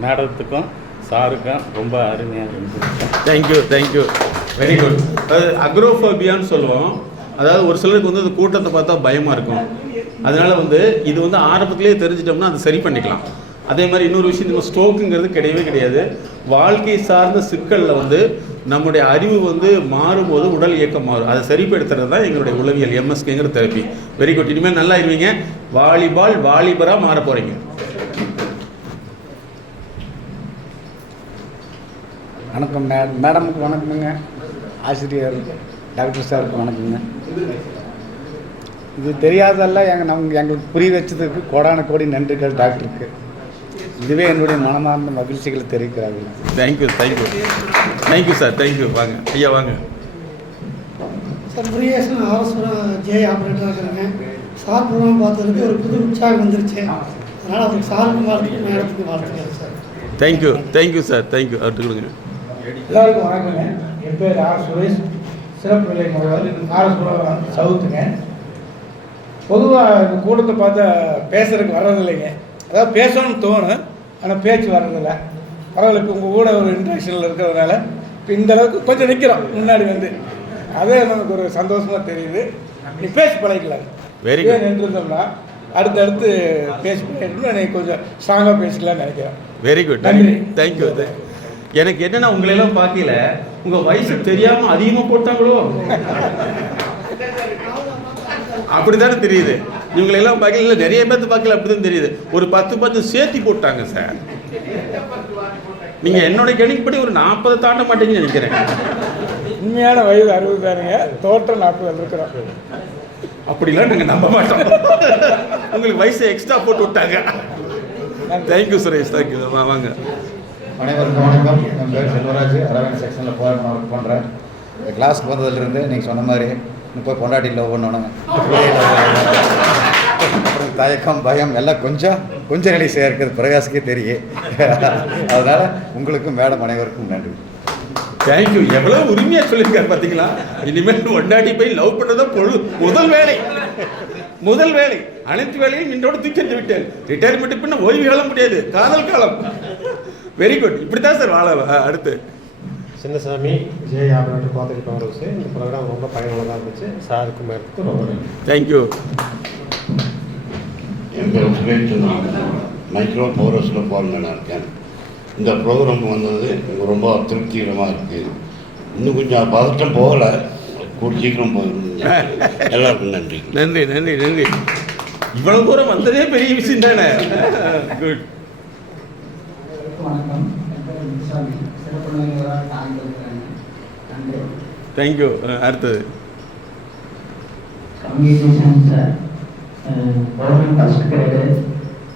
மேடத்துக்கும் சாருக்கும் ரொம்ப அருமையாக இருந்துச்சு. Thank you thank you. Very good. அதாவது அக்ரோஃபோபியான்னு சொல்லுவோம். அதாவது ஒரு சிலருக்கு வந்து அந்த கூட்டத்தை பார்த்தா பயமாக இருக்கும். அதனால் வந்து இது வந்து ஆரம்பத்திலே தெரிஞ்சிட்டோம்னா அதை சரி பண்ணிக்கலாம். அதே மாதிரி இன்னொரு விஷயம், நம்ம ஸ்ட்ரோக்குங்கிறது கிடையவே கிடையாது. வாழ்க்கை சார்ந்த சிக்கலில் வந்து நம்முடைய அறிவு வந்து மாறும்போது உடல் இயக்கம் மாறும். அதை சரிப்படுத்துறது தான் எங்களுடைய உளவியல் MSKங்கிற தெரப்பி. Very good. இனிமேல் நல்லா இருவீங்க. வாலிபராக மாற போகிறீங்க. வணக்கம் மேடமுக்கு வணக்கமுங்க. ஆசிரியர் டாக்டர் சாருக்கு வணக்கங்க. இது தெரியாதெல்லாம் எங்களுக்கு புரிய வச்சதுக்கு கோடான கோடி நன்றிகள் டாக்டருக்கு. இதுவே என்னுடைய மனமார்ந்த மகிழ்ச்சிகளை தெரிவிக்கிறார்கள். Thank you thank you thank you sir. Thank you. வாங்க ஐயா வாங்க. சார் முருகேசன் அவசரம் ஜெய் ஆப்ரேட்டராக இருக்கிறேங்க. சார் ப்ரோக்ராம் பார்த்ததுக்கு ஒரு புது உற்சாகம் வந்துருச்சு. அதனால் அவருக்கு சாருக்கு வாழ்த்துக்கு மேடத்துக்கு வாழ்த்துக்கள் sir. Thank you thank you sir. Thank you. அவர்கிட்ட கொடுங்க. எல்லாருக்கும் வணக்கங்க. என் பேர் ஆர் சுரேஷ், சிறப்பு நிலை முகவர், ஆர்எஸ்புரம் சவுத்துங்க. பொதுவாக இந்த கூட்டத்தை பார்த்தா பேசுறதுக்கு வர்றதில்லைங்க. அதாவது பேசணும்னு தோணும், ஆனால் பேச்சு வர்றதில்லை. பரவாயில்ல, இப்போ உங்கள் கூட ஒரு இன்ட்ராக்ஷனில் இருக்கிறதுனால இப்போ இந்த அளவுக்கு கொஞ்சம் நிற்கிறோம் முன்னாடி வந்து. அதே நமக்கு ஒரு சந்தோஷமாக தெரியுது. நீ பேசி பழகிக்கலாம். Very good. நின்றுருந்தோம்னா அடுத்தடுத்து பேசி பழகிட்டோம்னா நீ கொஞ்சம் ஸ்ட்ராங்காக பேசிக்கலாம்னு நினைக்கிறேன். Very good. நன்றி. தேங்க்யூ. எனக்கு என்னன்னா உங்களெல்லாம் பார்க்கல, உங்கள் வயசு தெரியாமல் அதிகமாக போட்டாங்களோ அப்படித்தானே தெரியுது. இவங்களெல்லாம் பார்க்கல, நிறைய பேர்த்து பார்க்கல, அப்படிதான் தெரியுது. ஒரு 10 சேர்த்தி போட்டாங்க சார். நீங்கள் என்னோட கணிப்படி ஒரு 40 தாண்ட மாட்டீங்கன்னு நினைக்கிறேன். உண்மையான வயது 60 தானுங்க, தோற்றம் 40 இருக்கிறோம். அப்படிலாம் நாங்கள் நம்ப மாட்டோம். உங்களுக்கு வயசு எக்ஸ்ட்ரா போட்டு விட்டாங்க. Thank you Suresh, thank you. வாங்க. அனைவருக்கும் வணக்கம். என் பேர் செல்வராஜ். அரவன் செக்ஷனில் போராட்டம் ஒர்க் பண்ணுறேன். இந்த கிளாஸ்க்கு வந்ததுலேருந்து நீங்கள் சொன்ன மாதிரி இன்னும் போய் பொண்டாட்டி லவ் பண்ணணும், அப்புறம் தயக்கம் பயம் எல்லாம் கொஞ்சம் ரிலீஸாக இருக்குது. பிரகாஷுக்கே தெரியும். அதனால் உங்களுக்கும் மேடம் அனைவருக்கும் நன்றி. தேங்க்யூ. எவ்வளோ உரிமையாக சொல்லியிருக்காரு பார்த்தீங்களா. இனிமேல் பொண்டாட்டி போய் லவ் பண்ணுறதா முதல் வேலை. அனைத்து வேலையும் இன்றோடு தூக்கி விட்டேன். ரிட்டையர்மெண்ட் பண்ண ஓய்வு காலம் முடியாது, காதல் காலம். Very good. இப்படி தான் சார் வாழ. அடுத்து சின்னசாமி ஜே ஆபரேட்டர் பார்த்துட்டு போகிறோம். இந்த ப்ரோக்ராம் ரொம்ப பயனுள்ளதாக இருந்துச்சு. சாருக்கும் மேற்கும் ரொம்ப தேங்க்யூ. என் பேர் சுரேஷ்சந்திரன். மைக்ரோ பவர்ஸில் ஃபார்மேனாக இருக்கேன். இந்த ப்ரோக்ராம் வந்தது எனக்கு ரொம்ப திருப்திகரமாக இருக்குது. இன்னும் கொஞ்சம் பதட்டம் போகலை, கூடி சீக்கிரம் போயிருந்தீங்க. எல்லாருக்கும் நன்றி. நன்றி நன்றி நன்றி. இவ்வளவு தூரம் வந்ததே பெரிய விஷயம் தானே. குட். வணக்கம். தேங்க்யூ. அடுத்தது communication sir. Government first grade.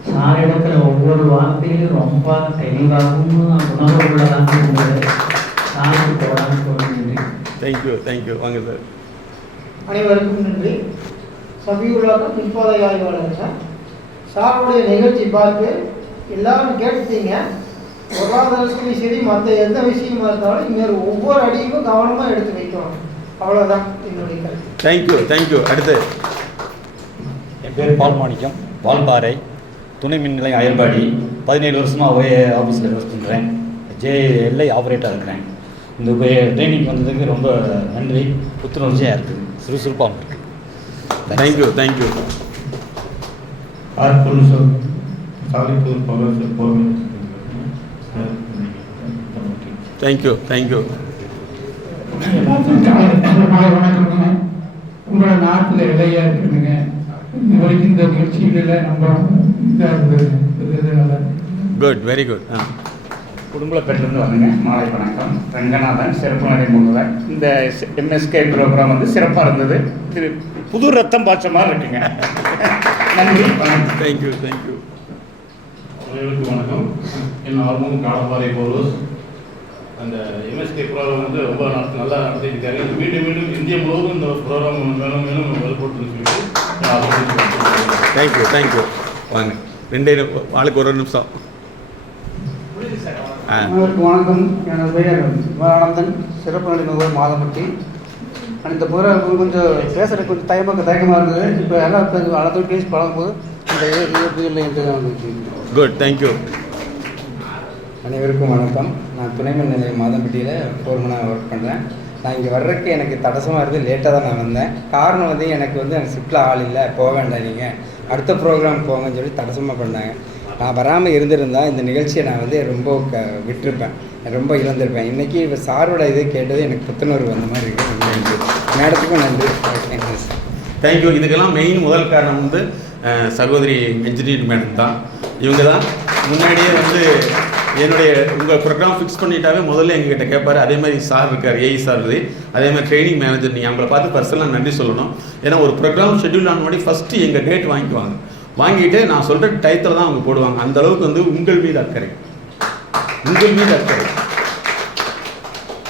Sir எடுக்கிற ஒவ்வொரு வார்த்தையிலும் ரொம்ப தெளிவாகவும் உணர்வுள்ளதாக இருந்தது. சாருக்கு போடாமல். Thank you thank you. வாங்க சார். அனைவருக்கும் நன்றி. சமீபமாக பிற்போதை ஆய்வாளர் சார். சாருடைய நிகழ்ச்சி பார்த்து எல்லாரும் கேட்டுட்டீங்க. பொருளாதாரத்துலையும் சரி, மற்ற எந்த விஷயமா இருந்தாலும் இங்கே ஒவ்வொரு அடியும் கவனமாக எடுத்து வைக்கணும். அவ்வளோதான் என்னுடைய கருத்து. Thank you thank you. அடுத்து என் பேர் பால்மாணிக்கம். வால்பாறை துணை மின் நிலையம் அயல்பாடி. 17 வருஷமாக ஒரே ஆஃபீஸில் ஒர்க் பண்ணுறேன். JLI ஆப்ரேட்டராக இருக்கிறேன். இந்த ட்ரைனிங் வந்ததுக்கு ரொம்ப நன்றி. புத்துணர்ச்சியாக இருக்குது, சுறுசுறுப்பாகவும் இருக்குது. Thank you thank you. Thank you thank you. வணக்கங்க. உங்களோட நாட்டில் இலையா இருக்குதுங்க. இது வரைக்கும் இந்த நிகழ்ச்சிகளில் நம்ம இதாக இருந்தது. Good, very good. குடும்பப்பேட்டிலிருந்து வந்துங்க. மாலை வணக்கம். ரங்கநாதன், சிறப்பு நிலை முழுவதும். இந்த MSK ப்ரோக்ராம் வந்து சிறப்பாக இருந்தது. இது புது ரத்தம் பாய்ச்ச மாதிரி இருக்குங்க. நன்றி. Thank you thank you. அனைவருக்கும் வணக்கம். என் ஆர்வம் காலப்பாறை போலோஸ். அந்த MSK ப்ரோக்ராம் வந்து ரொம்ப நல்லா நடத்திருக்காரு. மீண்டும் மீண்டும் இந்தியா முழுவதும் இந்த ப்ரோக்ராம் மேலும் மேலும் வலுப்படுத்துன்னு சொல்லிட்டு தேங்க்யூ தேங்க்யூ. வாங்க, 2 ஆளுக்கு ஒரு நிமிஷம். அனைவருக்கும் வணக்கம். எனது பெயர் ஆனந்தன், சிறப்பு நிலை முகவர் மாதம்பட்டி. இந்த ப்ரோக்ராம் கொஞ்சம் பேசுகிறதுக்கு கொஞ்சம் தயக்கமாக இருந்தது. இப்போ எல்லாம் அளத்தோடு பேசி பழகும்போது குட், தேங்க்யூ. அனைவருக்கும் வணக்கம். நான் துணைமின் நிலையம் மாதம்பட்டியில் ஃபோர்மனாக ஒர்க் பண்ணுறேன். நான் இங்கே வர்றதுக்கு எனக்கு தடசமாக இருக்குது. லேட்டாக தான் நான் வந்தேன். காரணம் வந்து எனக்கு ஷிஃப்ட்டில் ஆள் இல்லை, போக வேண்டாம், நீங்கள் அடுத்த ப்ரோக்ராம் போங்கன்னு சொல்லி தடசமாக பண்ணாங்க. நான் வராமல் இருந்திருந்தால் இந்த நிகழ்ச்சியை நான் ரொம்ப விட்டுருப்பேன், ரொம்ப இழந்திருப்பேன். இன்றைக்கி இப்போ சாரோட இது கேட்டது எனக்கு புத்துணர்வு வந்த மாதிரி இருக்குது. நன்றி மேடத்துக்கும் நன்றி. தேங்க்யூ. இதுக்கெல்லாம் மெயின் முதல் காரணம் வந்து சகோதரி என்ஜினியர் மேடம் தான். இவங்க தான் முன்னாடியே என்னுடைய உங்கள் ப்ரோக்ராம் ஃபிக்ஸ் பண்ணிட்டாவே முதல்ல எங்ககிட்ட கேட்பார். அதே மாதிரி சார் இருக்கார், ஏஇ சார். அதே மாதிரி ட்ரைனிங் மேனேஜர். நீங்கள் அவங்கள பார்த்து பர்சனலாக நன்றி சொல்லணும். ஏன்னா ஒரு ப்ரோக்ராம் ஷெட்யூல் ஆன முன்னாடி ஃபஸ்ட்டு எங்கள் டேட் வாங்கிட்டு நான் சொல்கிற டயத்தில் தான் அவங்க போடுவாங்க. அந்த அளவுக்கு உங்கள் மீது அக்கறை,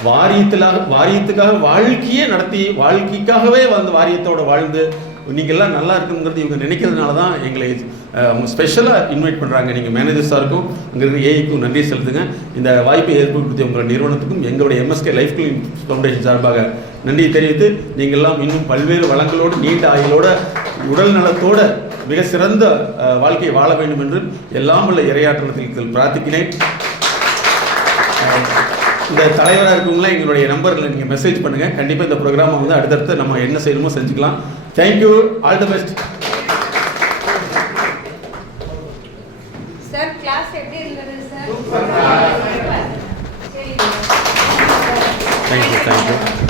வாரியத்துக்காக வாழ்க்கையே நடத்தி, வாழ்க்கைக்காகவே வாரியத்தோட வாழ்ந்து நீங்கள்லாம் நல்லா இருக்குங்கிறது இவங்க நினைக்கிறதுனால தான் எங்களை அவங்க ஸ்பெஷலாக இன்வைட் பண்ணுறாங்க. நீங்கள் மேனேஜர் சாருக்கும் அங்கே இருக்கிற ஏஐக்கும் நன்றி செலுத்துங்க. இந்த வாய்ப்பை ஏற்படுத்திய உங்கள் நிறுவனத்துக்கும் எங்களுடைய MSK லைஃப் கிளீன் ஃபவுண்டேஷன் சார்பாக நன்றி தெரிவித்து, நீங்கள்லாம் இன்னும் பல்வேறு வளங்களோடு, நீண்ட ஆயுளோட, உடல் நலத்தோட மிக சிறந்த வாழ்க்கையை வாழ வேண்டும் என்று எல்லாம் உள்ள இறையாற்றத்தில் பிரார்த்திக்கிறேன். இந்த தலைவராக இருக்கவங்களாம் எங்களுடைய நம்பரில் நீங்கள் மெசேஜ் பண்ணுங்கள். கண்டிப்பாக இந்த ப்ரோக்ராமை அடுத்தடுத்து நம்ம என்ன செய்யணுமோ செஞ்சுக்கலாம். Thank you. All the best. Sir, class எப்படி இருந்தது சார்? தேங்க்யூ.